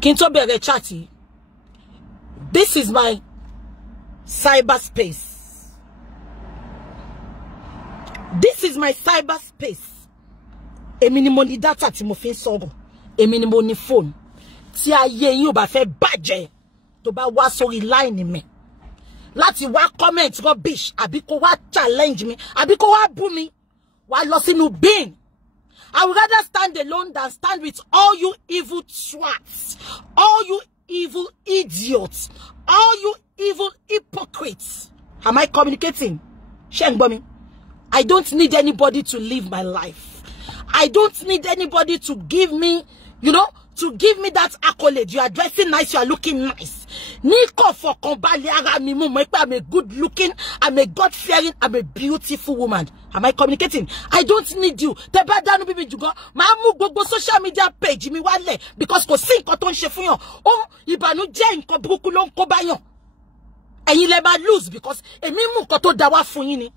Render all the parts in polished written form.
Kinto bere chatty. This is my cyberspace. This is my cyberspace. Èmi ni mo ní data tí mo fi ń sọ̀rọ̀. Èmi ni mo ní phone. Tí ayé yín ò bá fẹ́ bàjẹ́, tó bá wá sórí line mi. Láti wá comment rubbish, àbí kó wá challenge me, àbí kó wá bú mi. Wá lọ sínú bin. I would rather stand alone than stand with all you evil twats, all you evil idiots, all you evil hypocrites. Am I communicating? Shengbami. I don't need anybody to live my life. I don't need anybody to give me, you know, to give me that accolade. You are dressing nice, you are looking nice. Niko for kombali ara mi mo I'm a good looking, I'm a God fearing, I'm a beautiful woman. Am I communicating? I don't need you. Teba danu bibi jugo. Ma mu gbogbo social media page mi wale because kò sí nǹkan tó ń ṣe fún yàn. Oh, ìbànújẹ́ nǹkan burúkú ló ń kó bá yàn. Ẹ̀yin lè máa lose because èmi mú nǹkan tó dá wá fún yín ni.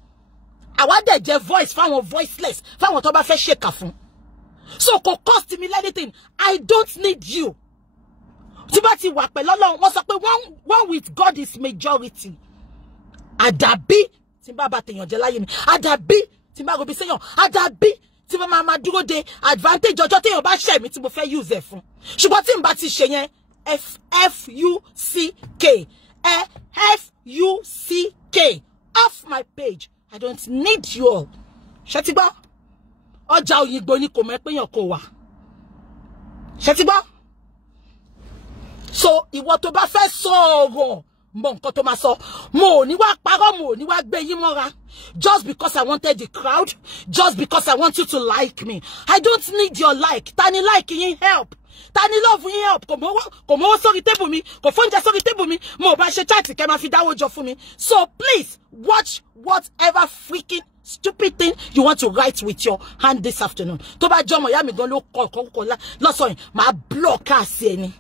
Àwa dẹ̀ jẹ́ voice fáwọn voiceless, fáwọn tó bá fẹ́ ṣèkà fún. So kò cost me anything. I don't need you. Tibati wà pẹ̀lú Ọlọ́run, wọ́n sọ pé one with God is majority. Àdàbí tí bá bá tèèyàn jẹ́ láyé mi. Àdàbí tí bá robi séyàn. Àdàbí tí bá máa dúró de advantage ọjọ́ téèyàn bá ṣẹ̀ mí tí mo fẹ́ use ẹ̀ fún. Ṣùgbọ́n tí n bá ti ṣe yẹn F-U-C-K. F-U-C-K. Off my page. I don't need you all. Ṣé ti gbọ́? Ọjà Òyìngbò ni kò mọ̀ pé yàn kò wà. Ṣé ti gbọ́? So, ìwọ tó bá fẹ́ sọ̀rọ̀ mọ nǹkan tó máa sọ. Mo ní wá parọ́, mo ní wá gbé yín mọ́ra. Just because I wanted the crowd, just because I want you to like me. I don't need your like. Tani like yín help. Tani love yín help. Kò mọ́wọ́ sórí table mi, kò fóúnjẹ sórí table mi, mo bá ṣe chat kẹ́ máa fi dáwọ́ jọ fún mi. So please watch whatever freaking stupid thing you want to write with your hand this afternoon. Tó bá jọmọ ya mi gan ló kọ lọ́sàn yìí, máa block àṣẹ ẹni.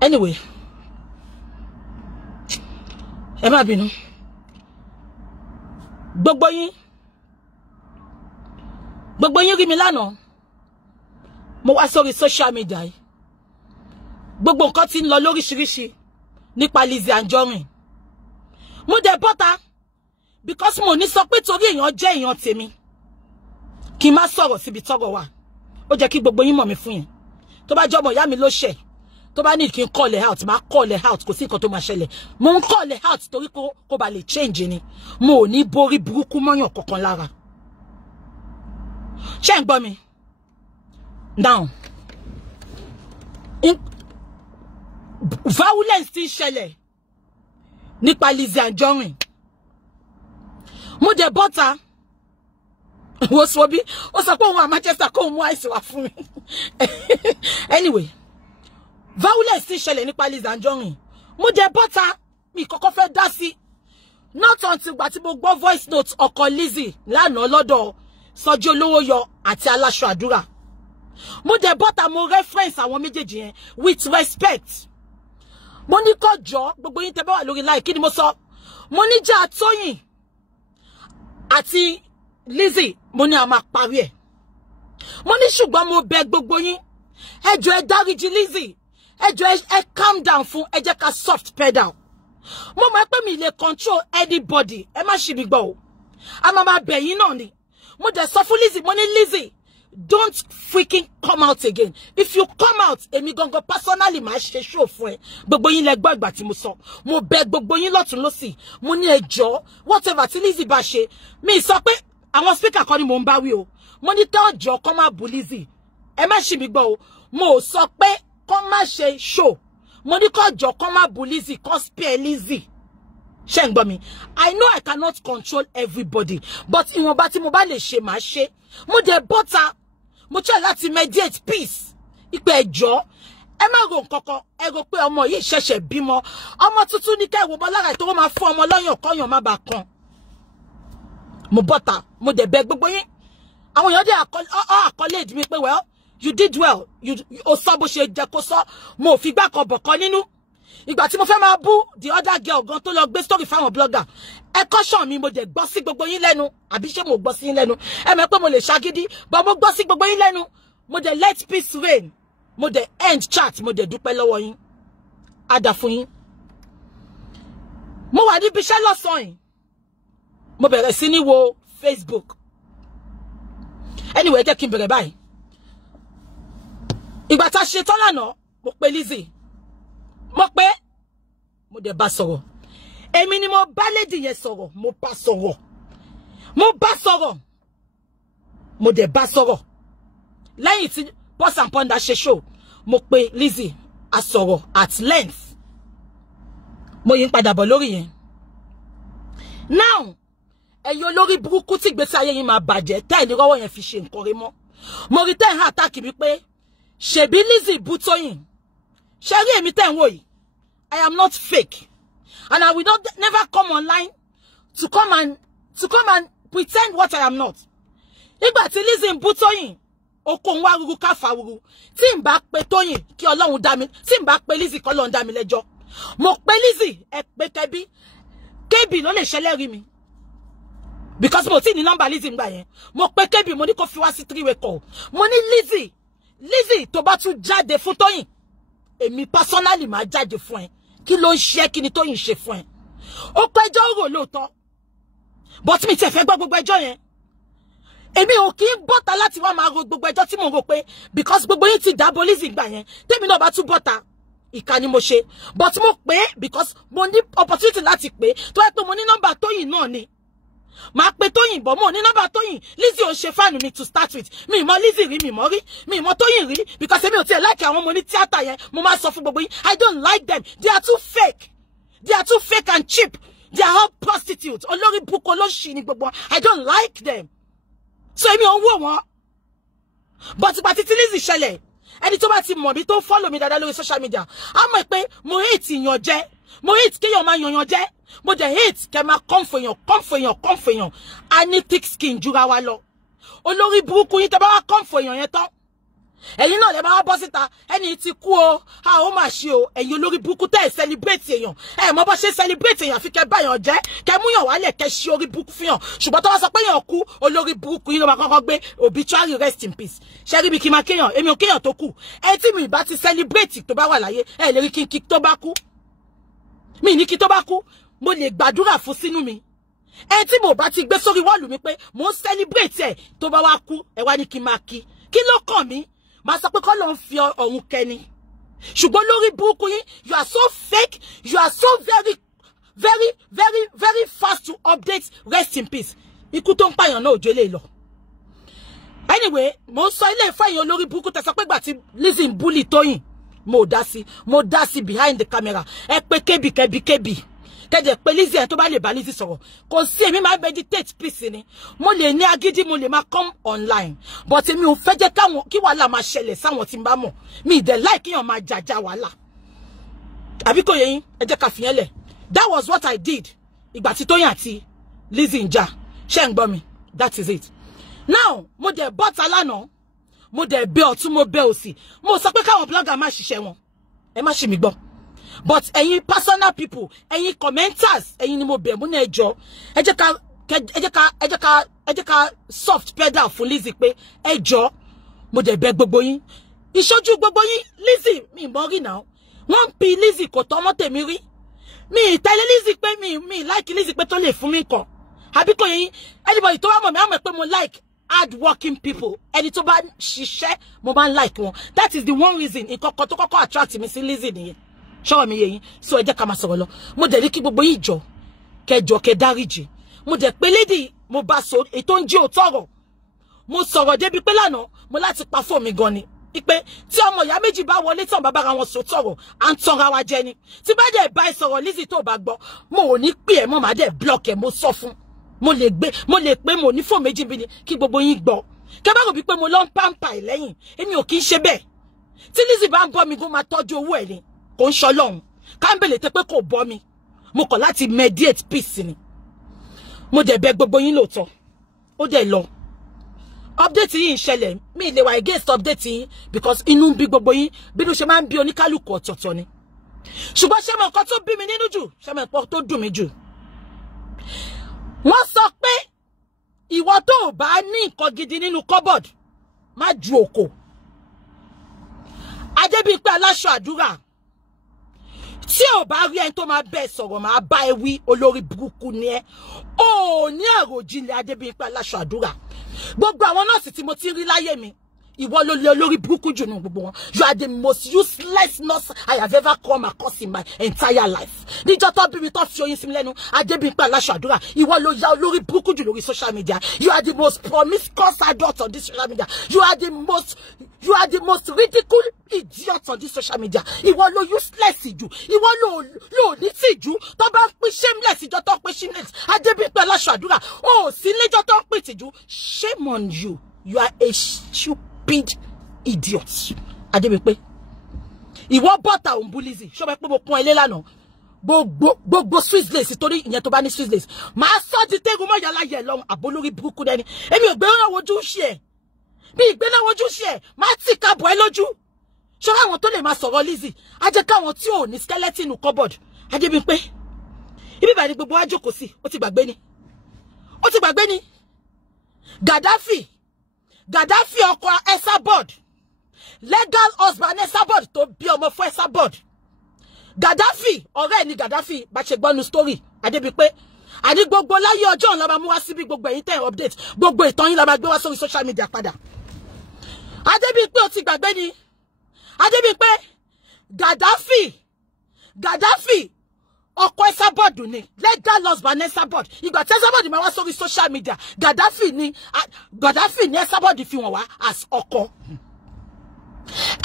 Anyway, ẹ má bínú. Gbogbo yín rí mi lánàá. Mo wá sórí social media yìí. Gbogbo nǹkan tí ń lọ lóríṣiríṣi nípa Lizzy Anjorin. Mo dẹ̀ bọ́ta because mo ní sọ pé torí èèyàn jẹ́ èèyàn tèmi. Kí n má sọ̀rọ̀ síbi tọ́rọ̀ wà. Ó jẹ́ kí gbogbo yín mọ̀ mi fún yín. Tó bá jọmọ ìyá mi ló ṣẹ̀. Tó bá ní kí n call it out, ma call it out, kò sí nǹkan tó máa ṣẹlẹ̀. Mo ń call it out torí kó bá lè change ni. Mo ò ní borí burúkú mọ́yàn kankan lára. Ṣé ń gbọ́ mi? Now, violence tí ń ṣẹlẹ̀ nípa Lizzy Anjorin. Mo dẹ̀ bọ́ta. Wo sọ bí? Ó sọ pé òun à Manchester kó mú àìsàn wá fún mi. Anyway. Violence tí ṣẹlẹ̀ nípa Lizzy Anjorin. Mo dẹ̀ bọ́ta mi kọ́kọ́ fẹ́ dá sí. Not until gbà tí mo gbọ́ voice note ọkọ Lizzy lánàá lọ́dọ̀ Sọjí Olówóyọ àti Aláṣọ Àdúrà. Mo dẹ̀ bọ́ta mo reference àwọn méjèèjì yẹn with respect. Mo ní kó jọ gbogbo yín tẹ́ bá wà lórí live kí ni mo sọ? Mo ní jà Tóyìn àti Lizzy mo ní a máa parí ẹ̀. Mo ní ṣùgbọ́n mo bẹ̀ gbogbo yín. Ẹ jọ̀ọ́ ẹ dáríjì Lizzy. Ẹ jọ̀ọ́ ẹ calm down fún ẹ jẹ́ ká soft pedal. Mo mọ̀ pé mi lè control anybody. Ẹ má ṣì mí gbọ́ o. A máa bẹ̀ yín náà ni. Mo dẹ̀ sọ fún Lizzy, mo ní Lizzy, don't freaking come out again. If you come out, èmi gangan personally máa ṣe show fún ẹ. Gbogbo yín lẹ gbọ́ ìgbà tí mo sọ. Mo bẹ̀ gbogbo yín lọ́tùn lósì. Mo ní ẹ jọ̀ọ́, whatever tí Lizzy bá ṣe. Mi sọ pé àwọn speaker kan ni mo ń bá wí o. Mo ní tán jọ̀ọ́ kó má bú Lizzy. Ẹ má ṣì mí gbọ́ o. Mo sọ pé kó má ṣe show. Mo ní kó jọ̀ọ́ kó má bú Lizzy, kó spare Lizzy. Ṣé ń gbọ́ mi? I know I cannot control everybody, but ìwọ̀nba tí mo bá lè ṣe máa ṣe. Mo dẹ̀ bọ́ta. Mo try láti mediate peace. Ipe ẹjọ́. Ẹ má ro nǹkankan. Ẹ rò pé ọmọ yìí ṣẹ̀ṣẹ̀ bímọ. Ọmọ tuntun ní kẹ́ wò bọ́ lára tó máa fún ọmọ lọ́yàn kọ́yàn má bàa kan. Mo bọ́ta. Mo dẹ̀ bẹ̀ gbogbo yín. Àwọn èèyàn dẹ̀ accolade mi pé well, you did well. O sọ bó ṣe jẹ́ kó sọ. Mo fi gbá kan bọ̀kan nínú. Ìgbà tí mo fẹ́ máa bú the other girl gan tó lọ gbé story fáwọn blogger. Ẹ caution mi, mo dẹ̀ gbọ́ sí gbogbo yín lẹ́nu. Àbí ṣé mo gbọ́ sí yín lẹ́nu? Ẹ mọ̀ pé mo lè ṣagídí, but mo gbọ́ sí gbogbo yín lẹ́nu. Mo dẹ̀ let peace reign. mo dẹ̀ end chat mo dẹ̀ dúpẹ́ lọ́wọ́ yín ada fún yín mo wà ní bí iṣẹ́ lọ́sàn yìí mo bẹ̀rẹ̀ sí ní wo Facebook anyway jẹ́ kí n bẹ̀rẹ̀ báyìí ìgbà tá ṣe tán lánàá mo pe Lizzy mo pé mo dẹ̀ bá sọ̀rọ̀ èmi ni mo bá lady yẹn sọ̀rọ̀ mo bá sọ̀rọ̀ mo dẹ̀ bá sọ̀rọ̀ lẹ́yìn tí Boss and Ponder ṣe show mo pe Lizzy a sọ̀rọ̀ at length mo yín padà bọ̀ lórí yẹn now ẹ̀yin olórí burúkú tí gbèsè ayé yín máa bàjẹ́ tẹ́ ẹ̀ ní rọ́wọ́ yẹn fi ṣe nǹkan rí mọ́ mo rí tẹ́ ẹ̀ hàn àtàkì mi pé ṣèbí Lizzy bú Tóyìn ṣe rí èmi tẹ́ ẹ̀ ń wò yìí I am not fake and I will not never come online to come and pretend what I am not nígbà tí Lizzy bú Tóyìn oko ń wá ruru ká fa ruru tí n bá pe Tóyìn kí Ọlọ́run dá mi tí n bá pe Lizzy kí Ọlọ́run dá mi lẹ́jọ́ mo pe Lizzy ẹ pé Kẹ́bí ló lè ṣẹlẹ́rìí mi because mo ti ní number Lizzy ngbà yẹn mo pe Kẹ́bí mo ní kó fi wá sí 3-way call mo ní Lizzy tó bá tún jáde fún Tóyìn èmi personally máa jáde fún ẹ kí ló ń ṣe kí ni Tóyìn ṣe fún ẹ ó pẹjọ́ rò lóòótọ́ but mi tiẹ̀ fẹ́ gbọ́ gbogbo ẹjọ́ yẹn èmi ò kí ń bọ́ta láti wá máa ro gbogbo ẹjọ́ tí mo rò pé because gbogbo yín ti dáàbò Lizzy gbà yẹn tèmi náà bá tún bọ́ta ìkà ni mo ṣe but mo pé because mo ní opportunity láti pé tó yẹ pé mo ní nọ́mbà Tóyìn náà ni máa pe Tóyìn bọ̀ mo ní nọ́mbà Tóyìn Lizzy ò ṣe fáànù mi to start with mi mọ Lizzy rí mi mọ rí mi mọ Tóyìn rí because èmi ò tiẹ̀ like àwọn ọmọ ní tíátà yẹn mo máa sọ fún gbogbo yín I don't like them they are too fake and cheap they are all prostitutes olórí buko ló ṣì ní gbogbo I don't like them so èmi ò wò wọ́n but ìgbà tí Lizzy ṣẹlẹ̀ ẹni tó bá ti mọ̀ bí tó follow mi dáadáa lórí social media á mọ̀ pé mo hate ìyànjẹ mo hate kéèyàn máa yànyàn jẹ mo dẹ̀ hate kẹ́ máa come for èèyàn a ní thick skin jura wa lọ olórí burúkú yín tẹ́ bá wá come for èèyàn yẹn tán ẹ̀yin náà lè bá wá bọ́ síta ẹni tí kú o a ó mà ṣe o ẹ̀yin olórí burúkú tẹ́ ẹ̀ celebrate èèyàn ẹ̀ mọ́ bọ́ ṣe celebrate èèyàn àfi kẹ́ báyàn jẹ́ kẹ́ múyàn wálẹ̀ kẹ́ ṣe orí burúkú fihàn ṣùgbọ́n tó wá sọ pé èèyàn kú olórí burúkú yín ló máa kọ́kọ́ gbé obituary rest in peace ṣe rí bí kí n máa kéèyàn èmi ò kéèyàn tó kù ẹ tí mi ìbá ti celebrate tó bá wà láyé ẹ lè rí kí n kí tó bá kú mi ní kí tó bá kú mo lè gbàdúrà fún sínú mi ẹ tí mo bá ti gbé sórí wọ́ọ̀lù mi pé mo ń celebrate ẹ tó bá wá kú ẹ wá ní kí n máa kí ló kàn mí máa sọ pé kọ́ ló ń fi ọ̀run kẹni ṣùgbọ́n lórí burúkú yín you are so fake you are so very fast to update rest in peace ikú tó ń pààyàn náà òjò lè lọ anyway mo ń sọ ilé ìfẹ́ yẹn olórí burúkú tẹ̀sán pé gbà tí Lizzy ń búlì Tóyìn mo dá sí behind the camera ẹ pé Kẹ́bí kẹ́dẹ̀ pé Lizzy ẹ̀ tó bá lè bá Lizzy sọ̀rọ̀ kò sí èmi máa meditate peace ni mo lè ní agídí mo lè máa come online but èmi ò fẹ́ jẹ́ kí wàhálà máa ṣẹlẹ̀ sáwọn tí n bá mọ̀ mi ì dẹ̀ like kíyàn máa jàjà wàhálà àbí kò yé yín ẹ jẹ́ ká fìyẹn lẹ̀ that was what I did ìgbà tí Tóyìn àti Lizzy ń jà ṣé ń gbọ́ mi that is it now mo dẹ̀ bọ́ta lánàá mo dẹ̀ bẹ ọ̀tún mo bẹ òsì mo sọ pé káwọn blogger má ṣiṣẹ́ wọn ẹ má ṣe mi gbọ́ but ẹ̀yin personal people ẹ̀yin commenters ẹ̀yin ni mo bẹ̀ mú ní ẹjọ́ ẹ jẹ́ ká soft pedal fún Lizzy pé ẹjọ́ mo dẹ̀ bẹ̀ gbogbo yín ìṣojú gbogbo yín Lizzy mi mọ̀ rí náà wọ́n pi Lizzy kò tọ́ mọ́ tèmi rí mi tẹ̀lé Lizzy pé mi like Lizzy pé tó lè fún mi kàn àbí kò yín anybody tó wá mọ̀ mi á mọ̀ pé mo like hard working people ẹni tó bá ṣiṣẹ́ mo bá like wọn that is the one reason ìkọ̀kọ̀ tó kọ́kọ́ attract mi sí Lizzy nìyẹn ṣọ́ọ̀ mi yé yín so ẹ jẹ́ ká máa sọ̀rọ̀ lọ mo dẹ̀ ní kí gbogbo yín jọ kẹ́ dáríjì mo dẹ̀ pé lady mo bá sọ ètò ń jí òtọ́rọ̀ mo sọ̀rọ̀ débi pé lánàá mo láti pa fóònù mi gan ni ipe tí ọmọ ìyá méjì bá wọlé tán bàbá ra wọn sọ tọ̀rọ̀ à ń tanra wa jẹ ni tí bá dẹ̀ bá ẹ sọ̀rọ̀ Lizzy tó bá gbọ́ mo ò ní pè ẹ́ mọ́ màá dẹ̀ block ẹ̀ mo sọ fún mo lè pé mo ní fóònù méjì bí ni kí gbogbo yín gbọ́ kẹ́ bá rò bí pé mo lọ ń pàǹpà ẹ̀ lẹ́yìn èmi ò kí ń ṣe bẹ́ẹ̀ tí Lizzy bá ń bọ́ mi gún máa tọ́jú owó ẹ̀ ni kò ń ṣọlọ́run kámbèlè tẹ pé kò bọ́ mi mo kọ̀ láti mediate peace ni mo dẹ̀ bẹ̀ gbogbo yín lóòótọ́ ó dẹ̀ lọ update yìí ń ṣẹlẹ̀ mi lè wà against update yìí because inú ń bí gbogbo yín bí ló ṣe máa ń bí oníkálùkù ọ̀tọ̀ọ̀tọ̀ ni ṣùgbọ́n ṣé mo nǹkan tó bí mi nínú jù ṣé mo nǹkan tó dùn mí jù wọ́n sọ pé ìwọ tó ò bá ní nǹkan gidi nínú cupboard má ju òkò Adébímpé aláṣọ àdúrà tí ò bá rí ẹni tó máa bẹ́ẹ̀ sọ̀rọ̀ máa bá ẹ wí olórí burúkú ni ẹ ò ní àròjinlẹ̀ Adébímpé aláṣọ àdúrà gbogbo àwọn nọ́ọ̀sì tí mo ti rí láyé mi ìwọ ló lé olórí burúkú jù nínú gbogbo wọn. You are the most useless nurse I have ever come across in my entire life. Níjọ́ tó bí mi tó fi oyin sí mi lẹ́nu Adébímpé aláṣọ àdúrà ìwọ ló ya olórí burúkú jù lórí social media. You are the most promiscuous adult on this social media. You are the most ridiculous idiot on this social media. Ìwọ ló useless jù. Ìwọ ló ní tìjú tó bá ń pín shameless ìjọ tó ń pín shameless. Adébímpé aláṣọ àdúrà ó sí níjọ́ tó ń pín tìjú. Shame on you. You are a stupid idiot. Adébímpé. Ìwọ bọ́ta òun bú Lizzy. Ṣó bá pé mo pọ́n ilé lánàá. Gbogbo Swiss lace torí ìyẹn tó bá ní Swiss lace. Màá sọ di tẹ́gun mọ́ yàrá yẹ̀ lọ́hùn àbólórí burúkú dẹni. Èmi ò gbé náà wojú ṣe ẹ̀. Bí ìgbé náà wojú ṣe ẹ̀. Máa tì kábọ̀ ẹ lójú. Ṣọ́ra àwọn tó lè máa sọ̀rọ̀ Lizzy. A jẹ́ káwọn tí ò ní skeleton cupboard. Adébímpé. Ibi bá ní gbogbo wa jókòó sí. Ó ti gbàgbé ni. Ó ti gbàgbé ni. Gaddafi ọkọ Esabod. Legal husband Esabod tó bí ọmọ fún Esabod. Gaddafi ọ̀rẹ́ ni Gaddafi bá ṣe gbọ́nu story Adébímpé. Àní gbogbo láyé ọjọ́ la máa mú wá síbi gbogbo ẹ̀yin tẹ́ update gbogbo ìtàn yín la máa gbé wá sórí social media padà. Adébímpé ó ti gbàgbé ni. Adébímpé Gaddafi ọkọ Esabod ni legal husband Esabod. Ìgbà tí Esabod máa wá sórí social media Gaddafi ni Esabod fi wọ́n wá as ọkọ.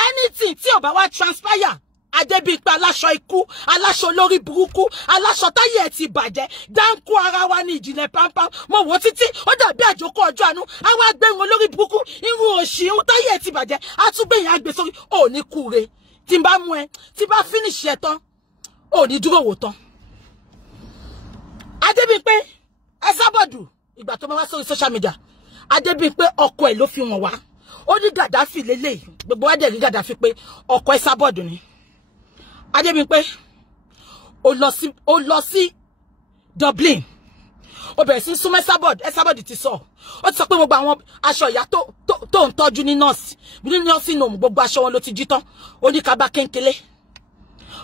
Anything tí ó bá wá transpire Adébímpé aláṣọ ikú, aláṣọ lórí burúkú, aláṣọ táyé ẹ̀ ti bàjẹ́, dáńkú ara wa ní ìjìnlẹ̀ pampam, mo wò títí, ó dàbí àjòkó ọjọ́ àánú, àwa gbẹ̀rún lórí burúkú, irun òṣì, irun táyé ẹ̀ ti bàjẹ́, àtúgbẹ̀yìn àgbẹ̀ sórí, ò ní kúre, tí n bá mú ẹ, tí bá finish ẹ tán, ò ní dúró wò tán. Adébímpé, Esabod, ìgbà tó máa wá sórí social media, Adébímpé ọkọ ẹ̀ ló fi wọ́n wá, ó ní Gaddafi lélẹ̀, gbogbo wa dẹ̀ rí Gaddafi pé ọkọ Esabod ni. Adébímpé ó lọ sí Dublin ó bẹ̀rẹ̀ sí súnmọ́ Esabod ti sọ ó ti sọ pé gbogbo àwọn aṣọ ìyá tó ń tọ́jú ní nọ́ọ̀sì nòmù gbogbo aṣọ wọn ló ti jí tán ó ní ká bá kéńkélé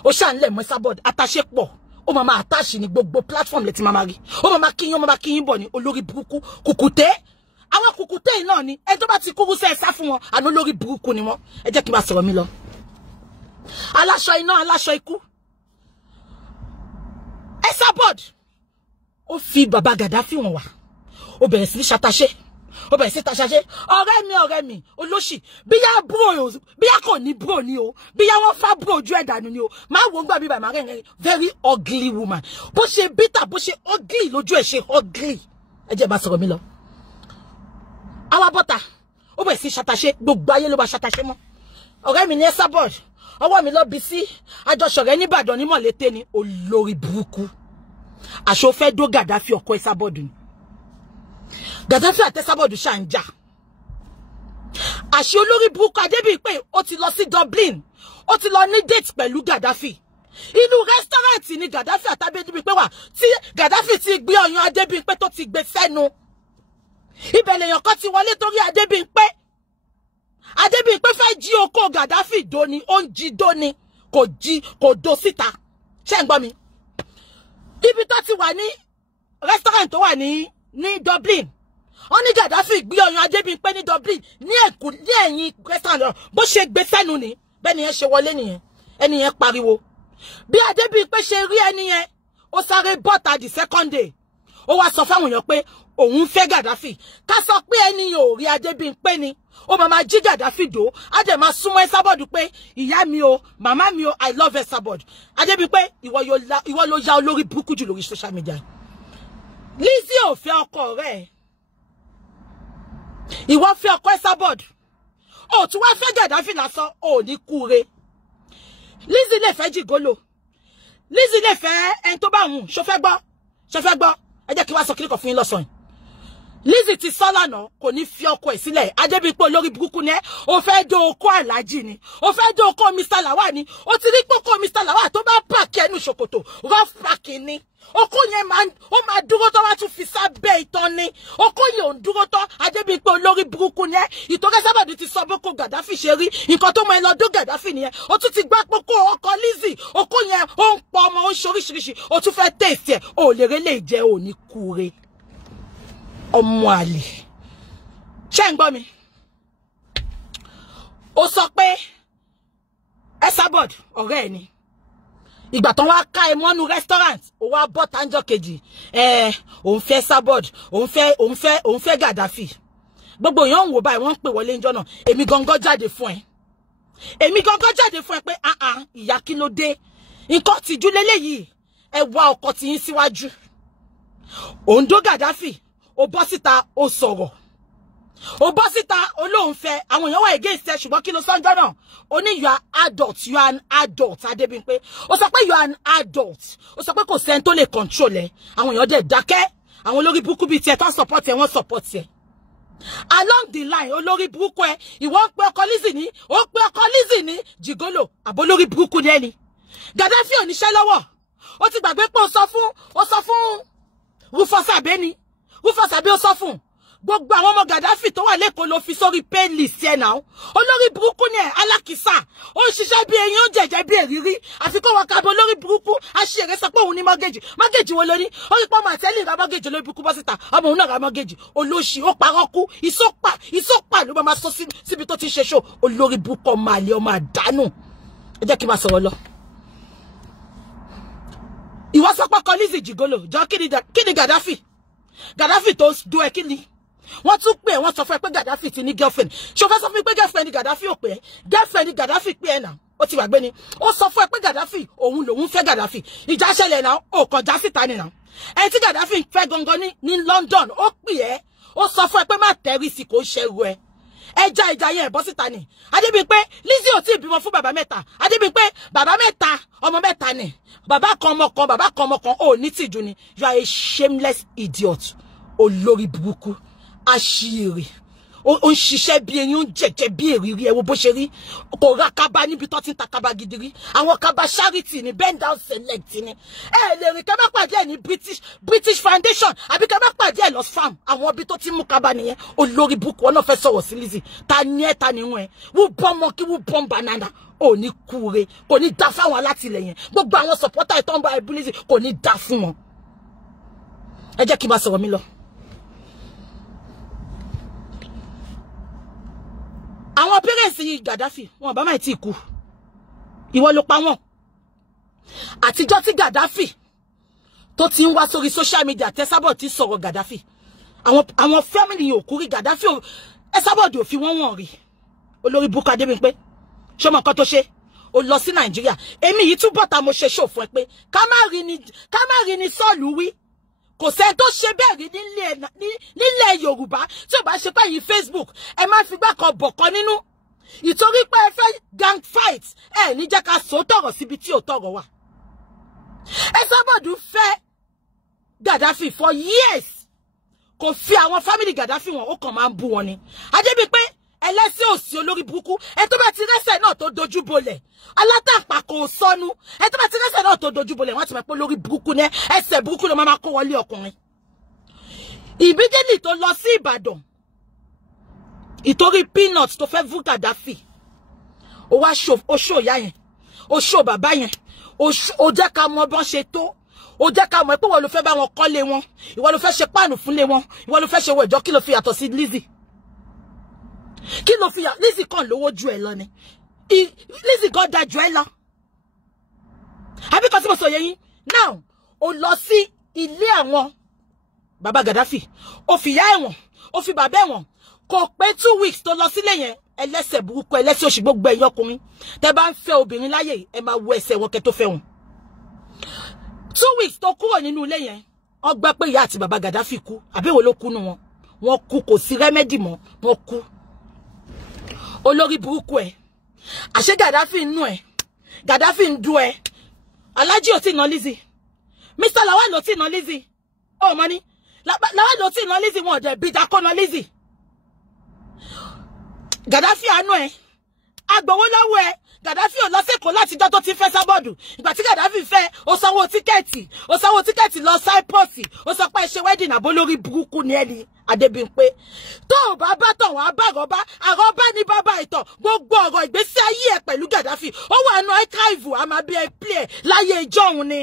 ó ṣàǹlẹ̀ mọ́ Esabod àtàṣe pọ̀ ó máa àtàṣì ní gbogbo platform lẹ́tí máa rí ó máa kíyín bọ̀ ní olórí burúkú kùkùté àwọn kùkùté náà ni ẹ tó bá ti kúrú sẹ́ ẹ sá fún wọn àná olórí burúkú ni wọ́n ẹ jẹ́ kí n bá sọ̀rọ̀ mi lọ. Aláṣọ iná aláṣọ ikú Esabod ó fi bàbá Gaddafi wọ́n wá ó bẹ̀rẹ̀ sí ṣàtàṣe ó bẹ̀rẹ̀ sí tàṣàṣe ọ̀rẹ́ mi olóṣì bíyá kò ní bro ni o bíyá wọ́n fá bro ojú ẹ̀dànù ni o máa wò ń gbà bí bàmá rẹ̀ very ugly woman bó ṣe bitter bó ṣe ugly lójú ẹ̀ ṣe ugly ẹ jẹ́ bá sọ̀rọ̀ mi lọ. Àwa bọ́ta ó bẹ̀rẹ̀ sí ṣàtàṣe gbogbo ayé ló bá ṣàtàṣe mọ́ ọ̀rẹ́ mi ní Esabod ọwọ́ mi lọ bí sí àjọṣọ̀rẹ́ ní Ìbàdàn ní Mọ̀lété ni olórí burúkú aṣọ fẹ́ dó Gaddafi ọkọ Esabod ni Gaddafi àti Esabod ṣà ń jà àṣẹ olórí burúkú Adébímpé ó ti lọ sí Dublin ó ti lọ ní date pẹ̀lú Gaddafi inú restaurant ni Gaddafi àti Adébímpé wà tí Gaddafi ti gbé ọyàn Adébímpé tó ti gbé sẹ́nu ibẹ̀ lèèyàn kan ti wọlé torí Adébímpé fẹ́ jí oko Gaddafi dóni ó ń jí dóni kò do síta ṣé ń gbọ́ mi ibi tó ti wà ní restaurant tó wà ní Dublin ó ní Gaddafi gbé ọyàn Adébímpé ní Dublin ní ẹ̀yìn restaurant bó ṣe gbé sẹ́nu ni bẹ́ẹ̀ ni yẹn ṣe wọlé nìyẹn ẹni yẹn pariwo bí Adébímpé ṣe rí ẹni yẹn ó sáré bọ́ta the second day ó wá sọ fáwọn èèyàn pé òun fẹ́ Gaddafi ká sọ pé ẹni ò rí Adébímpé ni ó máa jí Gaddafi dò á dẹ̀ máa súnmọ́ Esabod pé ìyá mi o màmá mi o I love Esabod Adébímpé ìwọ ló ya olórí burúkú jù lórí social media. Lizzy ò fẹ́ ọkọ rẹ̀ ìwọ fẹ́ ọkọ Esabod ó tún wá fẹ́ Gaddafi lásán ò ní kúre. Lizzy lè fẹ́ jìgólò Lizzy lè fẹ́ ẹni tó bá hùn ṣó fẹ́ gbọ́ ẹ jẹ́ kí wá sọ kíríkọ̀ fún yín lọ́sàn-án Lizzy ti sọ́lá náà kò ní fi ọkọ ẹ̀ sílẹ̀. Adébímpé olórí burúkú ni ó fẹ́ do oko Alhaji ni. Ó fẹ́ do oko Mr. Lawal ni. Ó ti rí pé oko Mr. Lawal tó bá pack ẹnu ṣòkòtò. Rough packing ni. Oko yẹn máa dúró tó wá tún fi sábẹ́ ìtàn ni. Oko yẹn ò ń dúró tó. Adébímpé olórí burúkú ni ìtọ́gẹ́ sábàdì ti sọ boko Gaddafi ṣe rí. Nǹkan tó mọ ẹ lọ dó Gaddafi nìyẹn. Ó tún ti gbá poko ọkọ Lizzy. Oko yẹn ó ń pọ ọmọ ó ń ṣoríṣiríṣi. Ó tún fẹ́ taste ẹ̀. Ó lè relé ìjẹ́ ò ní kúre. Ọmọ àlè. Ṣé ń gbọ́ mi? Ó sọ pé Esabod ọ̀rẹ́ ẹ̀ ni. Ìgbà tán wá ká ẹ mọ́nú restaurant, ó wá bọ́ tánjọ́ kejì. Òun fẹ́ Esabod, òun fẹ́ Gaddafi. Gbogbo èèyàn ń wò báyìí wọ́n ń pè wọlé ńjọ́ náà. Èmi gangan jáde fún ẹ. Èmi gangan jáde fún ẹ pé ìyá kí ló dé? Nǹkan tìjú lélẹ́yìí. Ẹ wá ọkọ tí yín síwájú. Òun dó Gaddafi. Ó bọ́ síta ó sọ̀rọ̀. Ó bọ́ síta olóhùn fẹ́ àwọn èèyàn wà against ẹ ṣùgbọ́n kí ló sọ ńjọ́ náà? Ó ní you are an adult Adébímpé. Ó sọ pé you are an adult. Ó sọ pé kò sẹ́ni tó lè control ẹ. Àwọn èèyàn dẹ̀ dákẹ́. Àwọn olórí burúkú bíi tiẹ̀ tó support ẹ wọ́n support ẹ. Along the line olórí burúkú ẹ ìwọ ń pe ọkọ Lizzy ní ó pe ọkọ Lizzy ní jigolo àbó olórí burúkú ní ẹni. Gaddafi ò níṣẹ́ lọ́wọ́. Ó ti gbàgbé pé ó sọ fún Rufus Abeni. Rufus Abeni ó sọ fún gbogbo àwọn ọmọ Gaddafi tó wà lẹ́kọ̀ọ́ ló fi sórí pay list ẹ̀ náà. Olórí burúkú ni alákìsà. Ó ń ṣiṣẹ́ bí eyín ó jẹ̀jẹ̀ bí èrírí. Àfi kó wọ́n kabo olórí burúkú. Aṣèrè sọ pé òun ní mọ́gẹ́jì. Mọ́gẹ́jì wo ló ní? Ó rí pé ọmọ àtẹ́lẹ̀ ìra mọ́gẹ́jì olórí burúkú bọ́ síta. Ọmọ òun náà ra mọ́gẹ́jì. Olóṣì ó parọ́ kú. Ìsọ́pà ló máa sọ síbi tó ti ṣe ṣó. Olórí burúkú ọmọ àlè ọmọ àdánù. Ẹ jẹ́ kí n máa sọ̀rọ̀ lọ. Ìwọ sọ pé ọkọ Lizzy jigolo. Jọ kí ni Gaddafi tó do ẹ kí ni? Wọ́n tún pè wọ́n sọ fún ẹ pé Gaddafi ti ní girlfriend. Ṣé o fẹ́ sọ fún mi pé girlfriend Gaddafi ò pè ẹ́? Girlfriend Gaddafi pè ẹ́ náà. Ó ti gbàgbé ni. Ó sọ fún ẹ pé Gaddafi òun lòun fẹ́ Gaddafi. Ìjà ṣẹlẹ̀ náà ó kọjá síta ni náà. Ẹni tí Gaddafi fẹ́ gangan ní London ó pè ẹ́. Ó sọ fún ẹ pé má tẹrí sí kò ṣẹrù ẹ. Ẹja ìjà yẹn bọ́ síta ni. Adébímpé Lizzy ò tí ì bímọ fún bàbá mẹ́ta. Adébímpé bàbá mẹ́ta ọmọ mẹ́ta ni. Bàbá kan ọmọ kan ó ní tìjú ni. You are a shameless idiot. Olórí burúkú. Àṣìírí. Ó ń ṣiṣẹ́ bí eyín ó ń jẹ̀jẹ̀ bí èrírí ẹ wo bó ṣe rí. Kò ra kaba níbi tó ti ń ta kaba gidi rí. Àwọn kaba charity ni bend down select ni. Ẹ lè rìn kẹ́ bá pàdé ẹ̀ ní British Foundation àbí kẹ́ bá pàdé ẹ̀ lọ farm. Àwọn ibi tó ti mú kaba nìyẹn. Olórí burúkú wọn náà fẹ́ sọ̀rọ̀ sí Lizzy. Ta ni ẹ ta ni wọn ẹ. Wú bọ́ monkey wú bọ́ banana. Ò ní kúre. Kò ní dá fáwọn alátìlẹyìn. Gbogbo àwọn supporter ẹ̀ tó ń bá ẹbí Lizzy kò ní dá fún wọn. Ẹ jẹ́ kí n bá sọ̀rọ̀ mi lọ. Àwọn parents Gaddafi wọn bá máa ti kú. Ìwọ ló pa wọ́n. Àtijọ́ tí Gaddafi tó ti ń wá sórí social media Esabod ti sọ̀rọ̀ Gaddafi. Àwọn family ò kú rí Gaddafi Esabod ò fi wọ́n rí. Olórí burúkú Adébímpé. Ṣé mọ nǹkan tó ṣe? Ó lọ sí Nàìjíríà. Èmi yìí túbọ̀ ta mo ṣe show fún ẹ pé ká má rí ni Sọ́ọ̀lù wí. Kò sẹ́ tó ṣe bẹ́ẹ̀ rí nílẹ̀ Yorùbá tí ò bá ṣe pé yìí Facebook ẹ má fi gbá kan bọ̀ kan nínú. Ìtorí pé ẹ fẹ́ gang fight ẹ ní jẹ́ ká sọ tọ̀rọ̀ síbi tí ò tọ̀rọ̀ wà. Esabod fẹ́ Gaddafi for years. Kò fi àwọn family Gaddafi wọn ó kàn máa ń bú wọn ni. Adébímpé ẹlẹ́sìn òsì olórí burúkú ẹ tó bá ti rẹ́sẹ̀ náà tó dojú bolẹ̀ alátàpá kò sọnù ẹ tó bá ti rẹ́sẹ̀ náà tó dojú bolẹ̀ wọ́n ti mọ̀ pé olórí burúkú ní ẹsẹ̀ burúkú ló máa kó wọlé ọkùnrin. Ìbídẹ́lì tó lọ sí Ìbàdàn ìtorí peanut tó fẹ́ vú Gaddafi ó wá ṣó ìyá yẹn ó ṣó bàbá yẹn ó jẹ́ ká mọ bọ́n ṣe tó ó jẹ́ ká mọ̀ pé wọ́n ló fẹ́ bá wọn kọ́lé wọn ìwọ ló fẹ́ ṣe páànù fúnlé wọn ìwọ ló fẹ́ ṣe wọ ìjọ kí ló fi yàtọ̀ sí Lizzy. Kí ló fi yà Lizzy kan lówó ju ẹ lọ ni. Lizzy kan da ju ẹ lọ. Àbí kan tí mo sọ yẹn now ó lọ sí ilé àwọn bàbá Gaddafi ó fi ìyá ẹ̀wọ̀n ó fi bàbá ẹ̀wọ̀n kò pé 2 weeks tó lọ sílé yẹn ẹlẹ́sẹ̀ burúkú ẹlẹ́sẹ̀ òṣì gbogbo ẹ̀yin ọkùnrin tẹ́ bá ń fẹ́ obìnrin láyé ẹ máa wo ẹsẹ̀ wọn kẹ́ tó fẹ́ wọn. 2 weeks tó kúrò nínú ilé yẹn wọ́n gbọ́ pé ìyá àti bàbá Gaddafi kú àbí wo ló kú nù wọn wọ́n kú kò sí rẹ́mẹ́dì mọ́ wọ́n kú. Olórí burúkú ẹ àṣẹ Gaddafi nù ẹ Gaddafi ń du ẹ Alhaji ò tí ná Lizzy Mr. Lawal ò tí ná Lizzy ó mọ ní láwọn ló ti ná Lizzy wọn dẹ̀ bí dákọ́nà Lizzy. Gaddafi àánú ẹ̀ agbowó lọ́wọ́ ẹ̀ Gaddafi ò lọ sẹ́kọ̀ọ́ láti jọ́ tó ti fẹ́ sábọ́ọ̀dù ìgbà tí Gaddafi fẹ́ ó sanwó tíkẹ́ẹ̀tì lọ Cyprus ó sọ pé ṣe wedding àbó lórí burúkú ni ẹni Adébímpé tó ò bá bá tọ̀ wọ́n àrọ́bá ní bàbá ìtọ̀ gbogbo ọ̀rọ̀ ìgbésí ayé ẹ̀ pẹ̀lú Gaddafi ó wà nù archive àmà bí ẹ play láyé ìjọ òun ni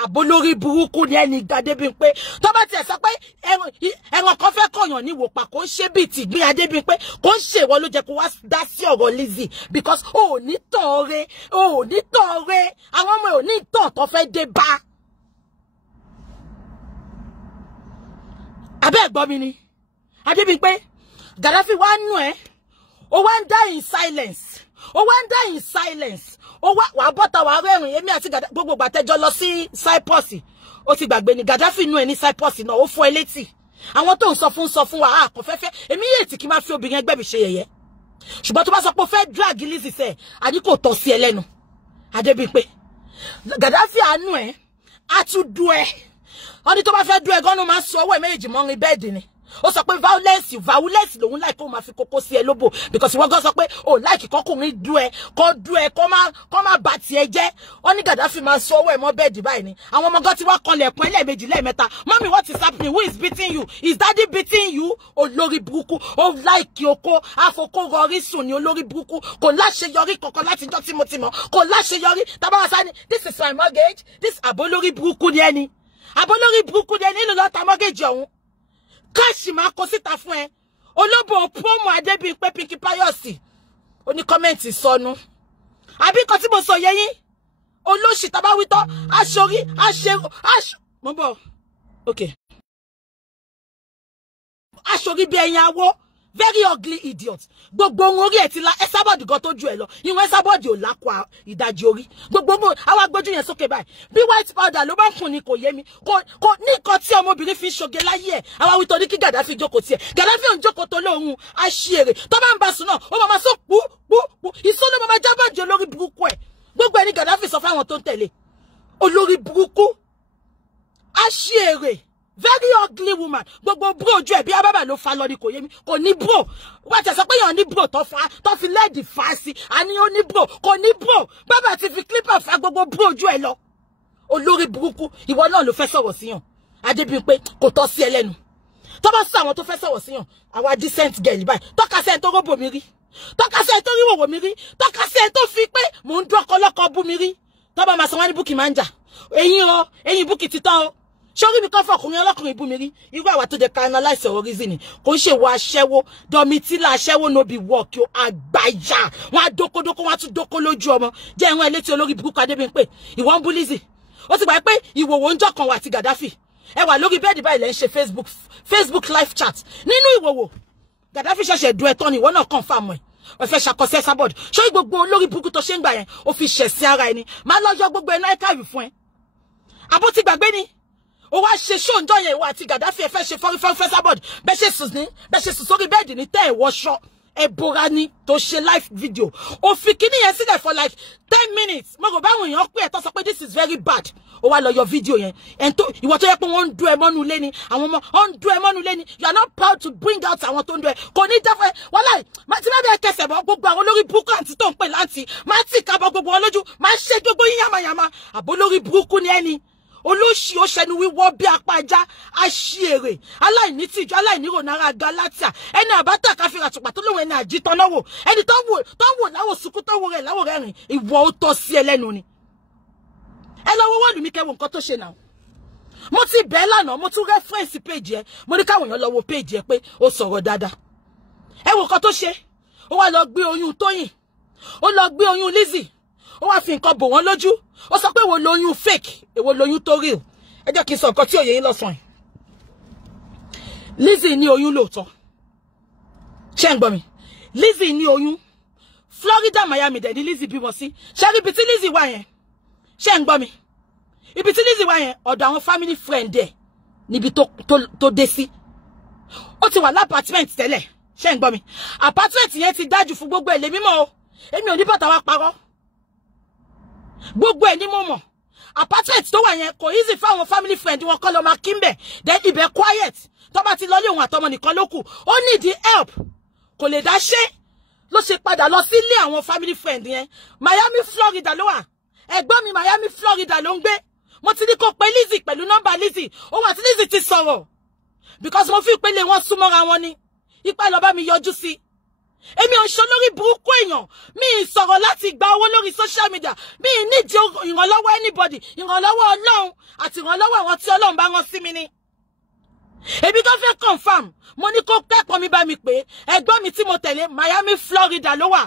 àbólórí burúkú ni ẹni Adébímpé tó bá tiẹ̀ sọ pé ẹran kan fẹ́ kọ̀yàn ní ìwòpà kò ń ṣe bíi tìgbín Adébímpé kò ń ṣe ìwọ ló jẹ́ kó wá dá sí ọ̀rọ̀ Lizzy because ò ní tọ̀ọ̀rẹ́ àwọn ọmọ ò ní tọ̀ tó fẹ́ dé bá. abẹ́ ẹ̀gbọ́n mi ni Adébímpé Gaddafi wá nù ẹ́ ó wá ń die in silence ó wá bọ́ta wà rẹ́rìn èmi àti gbogbo gbàtẹ́jọ́ lọ sí Cyprus ó ti gbàgbé ni Gaddafi nú ẹ ní Cyprus náà ó fún ẹ létí àwọn tó ń sọ fún wa kò fẹ́fẹ́ èmi yé tí kí máa fi obìnrin ẹgbẹ́ mi ṣe yẹ̀yẹ́ ṣùgbọ́n tó bá sọ pé ó fẹ́ drag Lizzy sẹ́ àní kò tọ́ sí ẹ lẹ́nu Adébímpé Gaddafi àánú ẹ á tún dú ẹ wọ́n ní tó bá fẹ́ dú ẹ gọ́nù máa sọ ọwọ́ ẹ méjèèjì mọ́rin bẹ́ẹ̀dì ni ó sọ pé violence lòun like kó máa fi kókó sí ẹ lóbò because wọ́n gan sọ pé ó like kọkùnrin dú ẹ kó má bà tiẹ̀ jẹ́ wọ́n ní Gaddafi máa sọ ọwọ́ ẹ mọ́ bẹ́ẹ̀dì báyìí ni àwọn ọmọ gan ti wá kanlẹ̀ ẹ̀pọ̀ ẹlẹ́ẹ̀mejì lẹ́ẹ̀mẹ́ta mommy what is happening who is beating you is daddy beating you olórí burúkú ó like oko àfokó rọrí sùn ní olórí burúkú kò láṣeyọrí kankan láti jọ́ tí mo ti mọ̀ kò láṣeyọrí tábàwá sáni this is my mortgage this àbólórí burúkú ni ẹni nílùú lọ́ta mortgage ọ̀hún káàṣì máa kó síta fún ẹ olóbò promo Adébímpé Pinky Pius ó ní kọ́mẹ́ǹtì sọnù àbí kan tí mo sọ yẹyìn olóṣì tá bá wí tán aṣorí mo bọ̀ okay aṣorí bí ẹyin awó very ugly idiot gbogbo ohun orí ẹ̀ ti la Esabod gan tó ju ẹ lọ ìwọ̀n Esabod ò lákọ ìdajì orí gbogbo ohun àwọn agbójú yẹn sókè báyìí bí white powder ló bá ń kùn ní kò yé mi kò ní nǹkan tí ọmọbìnrin fi ń ṣoge láyé ẹ̀ àwọn awítọ́ ní kí Gaddafi jókòó tiẹ̀ Gaddafi ò ń jókòó tó lóhun aṣèrè tó bá ń bá sùn náà ó máa sọ pú ìsọ́ ló máa jábọ̀jì olórí burúkú ẹ̀ gbogbo ẹni Gaddafi sọ fáwọn tó ń tẹ̀lé olórí burúkú aṣèrè very ugly woman gbogbo bro ojú ẹ bí ababa ló fa lọ ni kò yé mi kò ní bro wá tẹ sọ pé yàn ní bro tó fi lẹ́ẹ̀dì fa sí àní ó ní bro kò ní bro bàbá ti fi clipper fa gbogbo bro ojú ẹ lọ olórí burúkú ìwọ náà ló fẹ́ sọ̀rọ̀ síyàn Adébímpé kò tọ́ sí ẹlẹ́nu tó bá sọ àwọn tó fẹ́ sọ̀rọ̀ síyàn àwa decent girl báyìí tọ́ka sẹ́ni tó róbò mi rí tọ́ka sẹ́ni tó rí wòwò mi rí tọ́ka sẹ́ni tó fi pé mò ń dún ọkọlọ́kọ bú mi rí tó bá máa sọ wọ́n ní búkì máa ń jà eyín búkì títọ́ o ṣọ́rí mi kan fọkùnrin ọlọ́kùnrin ibú mi rí irú àwa tó jẹ́ ká analyse ọ̀rọ̀ reason kò ń ṣe wọ aṣẹ́wó dọ̀mítìlà aṣẹ́wó no be work yóò àgbàyà wọn á dókódókó wọn á tún dókó lójú ọmọ jẹ́ ìwọ̀n ẹlẹ́tì olórí burúkú Adébímpé ìwọ̀n ń bú Lizzy ó ti gbà pé ìwòwò ń jọkàn wà àti Gaddafi ẹ wà lórí bẹ́ẹ̀dì báyìí lẹ́ ń ṣe Facebook live chat nínú ìwòwò Gaddafi ṣẹ̀ṣẹ̀ du ẹ̀tọ́ ni ìwọ náà confirm ẹ̀ ó fẹ́ ṣàkọsẹ́ Esabod ṣé gbogbo olórí burúkú tó ṣe ń gbà yẹn ó fi ṣẹ̀ sí ara ẹni máa lọ́jọ́ gbogbo ẹ̀ náà káàrí fún ẹ àbó ti gbàgbé ni ó wá ṣe show ńjọ́ yẹn ìwọ àti Gaddafi ẹ fẹ́ ṣe fọ́rí Esabod bẹ́ẹ̀ ṣe sùn sórí bẹ́ẹ̀dì ní tẹ́ ẹ̀ wọṣọ ẹ̀bùra ni tó ṣe live video ó fi kíní yẹn sílẹ̀ for like 10 minutes mo rò báwọn èèyàn pé ẹ̀ tó sọ pé this is very bad ó wá lọ yọ video yẹn ìwọ tó yẹ pé wọ́n ń dún ẹ mọ́nu lé ni àwọn ọmọ wọ́n ń dún ẹ mọ́nu lé ni you are not proud to bring out àwọn tó ń dún ẹ kò ní dáfẹ́ wọ́n láì má ti lábẹ́ kẹsẹ̀ bọ́ gbogbo àwọn olórí burúkú àti tó ń pè láǹtì má ti kábọ̀ gbogbo wọn lójú má ṣe gbogbo yín yàmàyàmà àbólórí burúkú ni ẹni olóṣì ó ṣẹnu wíwọ́ bí apá ajá aṣèrè aláìní tìjú aláìní rònara galatia ẹni àbátà káfíńà tùpà tó lóun ẹni àjítọ́náwò ẹni tó wò láwò sunkún tó wò rẹ̀ láwò rẹ́rìn ìwọ ó tọ́ sí ẹlẹ́nu ni ẹ lọ wọ́wọ́ lù mí kẹwò nǹkan tó ṣe náà mo ti bẹ́ẹ̀ lánàá mo tún rẹ́fẹ́ǹsì péjì ẹ mo ní káwọn èèyàn lọ wo péjì ẹ pé ó sọ̀rọ̀ dáadáa ẹ wò nǹkan tó ṣe ó wá lọ gbé oyún Tóyìn ó lọ gbé oyún Lizzy ó wá fi nǹkan bò wọ́n lójú ó sọ pé èwo lóyún fake èwo lóyún tó real ẹ jẹ́ kí n sọ nǹkan tí òye yín lọ́sàn-án Lizzy ní oyún lóòótọ́ ṣé ń gbọ́ mi Lizzy ní oyún Florida Miami dẹ̀ ní Lizzy bímọ sí ṣé rí ibi tí Lizzy wà yẹn ṣé ń gbọ́ mi ibi tí Lizzy wà yẹn ọ̀dọ̀ àwọn family friend ẹ̀ níbi tó dé sí ó ti wà lápàtment tẹ́lẹ̀ ṣé ń gbọ́ mi apartment yẹn ti dájú fún gbogbo èlé mímọ́ o èmi ò ní bàtà wa parọ́ gbogbo ẹ̀ ní mo mọ̀ apartment tó wà yẹn kò easy fáwọn family friend wọn kọ́ lọ máa kí mbẹ̀ then ibẹ̀ quiet tó bá ti lọ lé òun àtọmọ nìkan ló kù ó need the help kò lè dá ṣe ló ṣe padà lọ sí ilé àwọn family friend yẹn Miami Florida ló wà ẹ̀gbọ́n mi Miami Florida ló ń gbé mo ti ní kó pe Lizzy pẹ̀lú nọ́mbà Lizzy òun àti Lizzy ti sọ̀rọ̀ because mo fi pele wọn súnmọ́ra wọn ni ipa lọ bá mi yọjú sí èmi ò ṣe lórí burúkú èèyàn mi sọ̀rọ̀ láti gba owó lórí social media mi nídìí ìrànlọ́wọ́ anybody ìrànlọ́wọ́ Ọlọ́run àti ìrànlọ́wọ́ àwọn tí Ọlọ́run bá rán sí mi ni èmi tó fẹ́ confirm mo ní kó kẹ́kọ̀ọ́ mi bá mi pé ẹ̀gbọ́n mi tí mo tẹ̀lé Miami Florida ló wà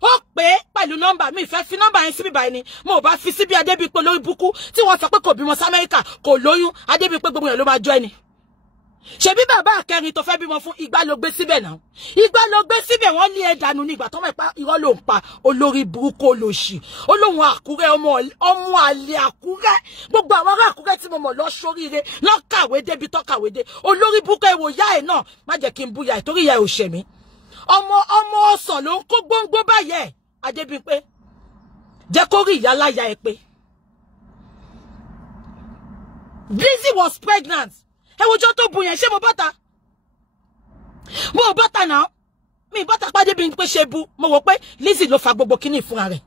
ó pé pẹ̀lú nọ́mbà mi fẹ́ fi nọ́mbà yẹn síbí báyìí ni mo bá fi síbí Adébípé lórí burúkú tí wọ́n sọ pé kò bímọ sí Amẹ́ríkà kò lóyún Adébípé gbogbo yẹn ló máa jọ ẹni ṣebí bàbá akẹrin tó fẹ́ bímọ fún Ìgbà ló gbé síbẹ̀ náà Ìgbà ló gbé síbẹ̀ wọ́n lé ẹ̀dànù nígbà tó mọ̀ pé irọ́ ló ń pa olórí burúkú olóṣì olóhùn Àkúrẹ́ ọmọ àlè Àkúrẹ́ gbogbo àwọn ará Àkúrẹ́ tí mo mọ̀ lọ sóríire lọ kàwé débi tó kàwé dé olórí burúkú ẹ̀wò ìyá ẹ̀ náà má jẹ́ kí n bú ìyá ẹ̀ torí ìyá ẹ̀ ò ṣẹ̀ mí ọmọ ọsàn ló ń kó gbóngbó báyẹ̀ Adébípé jẹ́ kó rí ìyá láyà ẹ̀ pé Lizzy was pregnant ẹ wojọ́ tó bu yẹn ṣé mo bọ́ta náà mi bọ́ta pàdé bí n pé ṣe bu mo wò pé Lizzy ló fa gbogbo kíní fúnra rẹ̀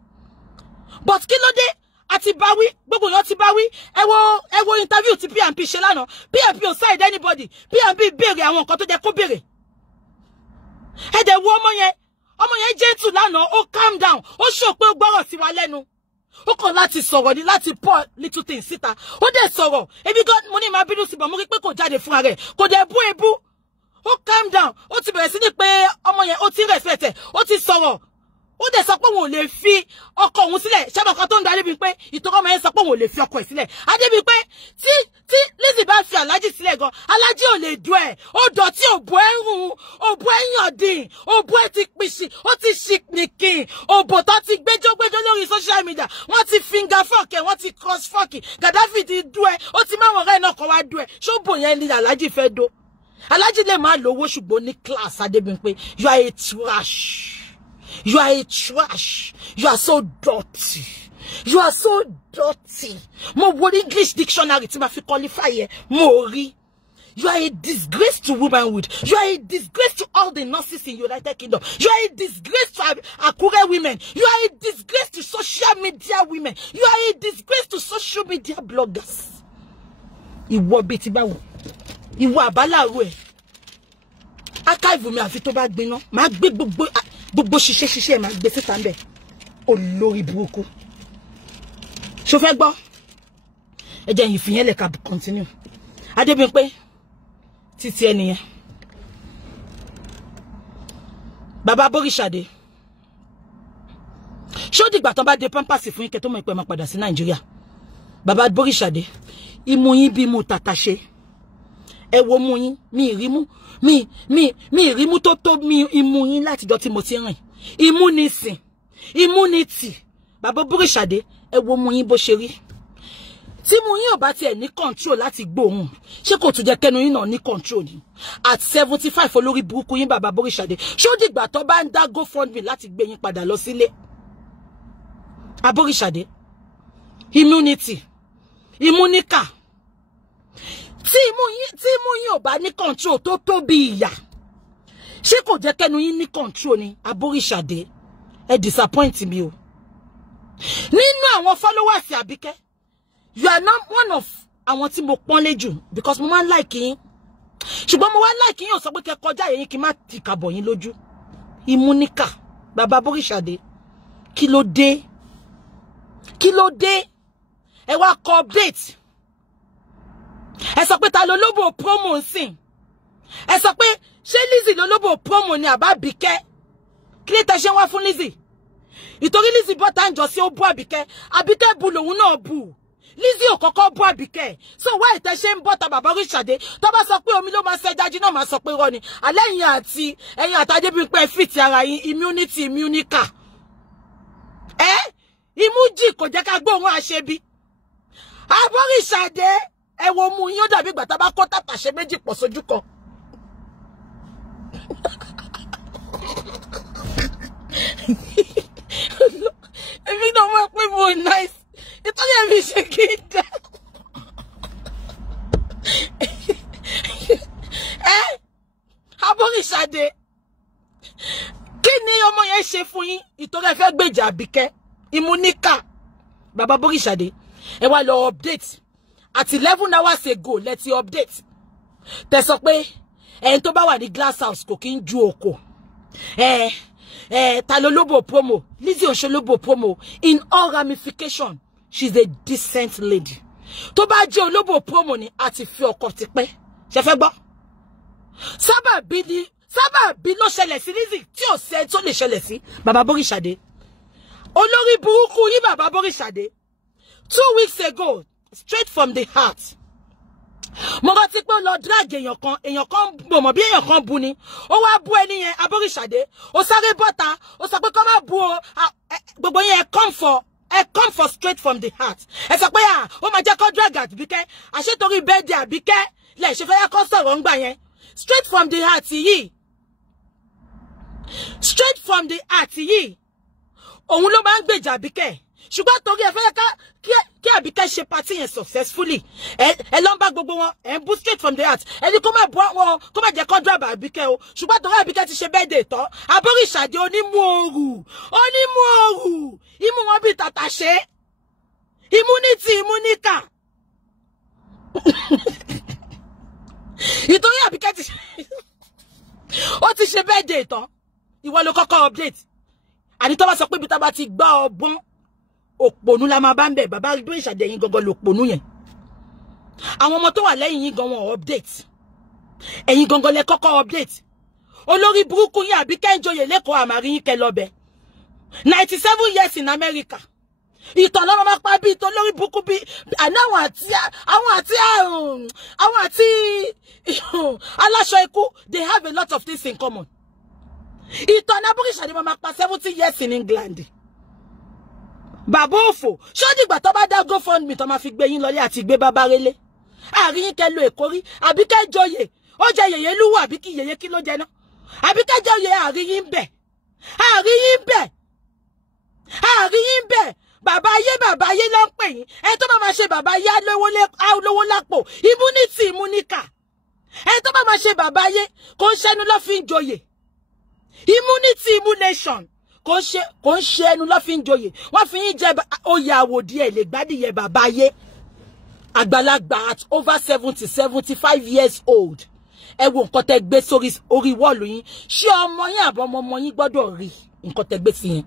but kí ló dé àti báwí gbogbo yẹn ti báwí ẹ wo interview tí PNP ṣe lánàá PNP ò side anybody PNP béèrè àwọn nǹkan tó jẹ́ kó béèrè ẹ dẹ̀ wo ọmọ yẹn gentle lánàá ó calm down ó show pé ó gbọ́rọ̀ sí wa lẹ́nu ó kàn láti sọ̀rọ̀ ní láti pour little things síta ó dẹ̀ sọ̀rọ̀ ebi gan mo ní máa bínú sí bọ̀ mo rí pé kò jáde fúnra rẹ̀ kò dẹ̀ bú ebú ó calm down ó ti bẹ̀rẹ̀ sí ní pé ọmọ yẹn ó ti respect ẹ̀ ó ti sọ̀rọ̀ ó dẹ̀ sọ pé òun ò lè fi ọkọ òun sílẹ̀ ṣẹ́bọ̀ kan tó ń darí bíi pé ìtọ́kọ́ ọmọ yẹn sọ pé òun ò lè fi ọkọ ẹ̀ sílẹ̀ Adébípé tí Lizzy bá fi Aláàjì sílẹ̀ gan Aláàjì ò lè dùn ẹ̀ ó dọ̀tí òbò ẹ̀ rùn òbò ẹ̀ yàndín òbò ẹ̀ ti pìṣì ó ti ṣìkìnìkìn òbò tó ti gbẹ́jọ́gbẹ́jọ́ lórí social media wọ́n ti finger fork ẹ̀ wọ́n ti cross fork Gaddafi ti dùn ẹ̀ ó ti máwọn ọ̀rẹ́ náà kọ́ wá dùn ẹ̀ ṣóbò yẹn ni Aláàjì fẹ́ do Aláàjì lè máa lówó ṣùgbọ́n ní class Adébípé you are a trash. You are a trash. You are so dirty. You are so dirty. Mo wo English dictionary tí ma fi qualify here. Mo rí. You are a disgrace to womanhood. You are a disgrace to all the nurses in United Kingdom. You are a disgrace to Akure women. You are a disgrace to social media women. You are a disgrace to social media bloggers. Ìwọ bí ti báwo. Ìwọ àbálàrú ẹ̀. Archive mi àfi tó bá gbiná. Má gbé gbogbo ṣiṣẹ́ máa gbé síta ńbẹ̀ olórí burúkú ṣó fẹ́ gbọ́ ẹ jẹ́ ìfìyẹn lè ká continue Adébípé títí ẹnìyẹn bàbá Bóríṣàdé ṣó dìgbà tán bá dé pampers fún yín kẹ́ tó mọ̀ pé máa padà sí Nàìjíríà bàbá Bóríṣàdé imú yín bí mú tàtàṣe ẹ wo mú yín mi ìrímú mi ìrímú tó mi imú yín láti jọ tí mo ti rìn immunity bàbá Bóríṣàdé ẹ wo mú yín bó ṣe rí tí mú yín ò bá tiẹ̀ ní control láti gbóhùn ṣé kò tún jẹ́ kẹ́nu yín náà ní control ni at 75 olórí burúkú yín bàbá Bóríṣàdé ṣó dìgbà tó bá ń dá GoFundMe láti gbé yín padà lọ sílé Abóríṣàdé immunica tí imú yín ò bá ní control tó bí ìyà ṣé kò jẹ́ kẹ́nu yín ní control ni Abóríṣàdé ẹ disappoint mi o nínú àwọn followers Àbíkẹ́ you are not one of àwọn tí mo pọ́nlé jù because mo máa ń like yín ṣùgbọ́n mo wá like yín ò sọ pé kẹ́ kọjá yín kí n má ti kàbọ̀ yín lójú immunica bàbá Bóríṣàdé kí ló dé ẹ wá kọ update ẹ sọ pé ta ló lóbò promo nsìn ẹ sọ pé ṣé Lizzy ló lóbò promo ni àbá Àbíkẹ́ kí lè tẹ̀sẹ̀ wá fún Lizzy ìtorí Lizzy bọ́ta ń jọ sí ó bú Àbíkẹ́ bu lòun náà bù Lizzy ò kọ́kọ́ bú Àbíkẹ́ so wá ìtẹ̀sẹ̀ ń bọ́ta bàbá Bóríṣàdé tó bá sọ pé omi ló máa ṣe dájú náà máa sọ pé rọ́ ni alẹ́ ẹ̀yin àti Adébípé fìtì ara yín immunica imújì kò jẹ́ ká gbóhùn àṣebí Abóríṣàdé ẹ wo mú yín ó dàbí ìgbà tá bá kó tàtàṣé méjì pọ̀ sójú kan èmi náà máa pé mo nice ìtọ́jú ẹ̀mí ṣe ẹ fẹ́ gbèjà Àbíkẹ́ ìmúníkà bàbá Bóríṣàdé ẹ wá lọ update at 11 hours ago let's update tẹ́ sọ pé ẹni tó bá wà ní glass house kò kí ń ju oko ta ló lóbò promo Lizzy Òṣòlóbò promo in all ramification she's a decent lady tó bá jẹ́ olóbò promo ni àti fi ọkọ ti pẹ́ ṣé fẹ́ gbọ́ sábàbí ló ṣẹlẹ̀ sí Lizzy tí ò ṣe tó lè ṣẹlẹ̀ sí bàbá Bóríṣàdé olórí burúkú yìí bàbá Bóríṣàdé 2 weeks ago straight from the heart mo rántí pé lọ drag èèyàn kan mọ̀ bí èèyàn kan bu ni ó wá bú ẹni yẹn Abóríṣàdé ó sáré bọ́ta ó sọ pé kó má bú o gbogbo yẹn come for straight from the heart ẹ sọ pé ó máa jẹ́ kó drag Àbíkẹ́ àṣetorí birthday Àbíkẹ́ lẹ̀ ṣe fẹ́ yá kó sọ̀rọ̀ ńgbà yẹn straight from the heart yìí òun ló máa ń gbèjà Àbíkẹ́ ṣùgbọ́n torí ẹ fẹ́ kí Àbíkẹ́ ṣe party yẹn successfully ẹ lọ ń bá gbogbo wọn ẹ ń bú straight from the heart ẹni kó má bọ́ wọn kó má jẹ́ kó drab Àbíkẹ́ o ṣùgbọ́n torí Àbíkẹ́ ti ṣe birthday tán Abóríṣàdé onímú òrù imú wọn bí tàtàṣé immunity imúníkà ìtorí Àbíkẹ́ ti ṣe birthday tán ìwọ ló kọ́kọ́ update àní tó bá sọ pé bí tá bá ti gbá ọgbọ́n òpònú la máa bá ń bẹ̀ bàbá Bóríṣàdé yín gangan lòpònú yẹn àwọn ọmọ tó wà lẹ́yìn yín gan wọn update ẹ̀yin gangan lẹ kọ́kọ́ update olórí burúkú yín Àbíkẹ́ ń joyè lẹ́kọ̀ọ́ àmàrí yín kẹ lọ́bẹ̀ 97 years in America ìtàn lọ́mọ máa pa bí ìtàn lórí burúkú bí àwọn àti aláṣọ ikú they have a lot of things in common ìtàn Bóríṣàdé máa pa 70 years in England bàbá òfò ṣó dìgbà tó bá dá GoFundMe tó máa fi gbé yín lọlé àti gbé bàbá relé àárín yín kẹ lo èkó rí Àbíkẹ́ joyè ó jẹ yèyé lúwọ àbí kí yèyé kí ló jẹ náà Àbíkẹ́ joyè àárín yín bẹ̀ bàbá ayé ló ń pè yín ẹ tó máa ṣe bàbá ayé lówó lápò immunity imúníkà ẹ tó máa ṣe bàbá ayé kò ń ṣẹnu ló fi ń joyè immunity immunation kò ń ṣe ẹnu ló fi ń joyè wọ́n fi ń jẹ oyè àwòdì ẹ̀ lè gbádìyẹ bàbá ayé àgbàlagbà at over 75 years old ẹ wo nǹkan tẹ́ gbé sórí orí wọ́ọ̀lù yín ṣé ọmọ yín àbọ̀ ọmọ yín gbọ́dọ̀ rí nǹkan tẹ́ gbé sí yẹn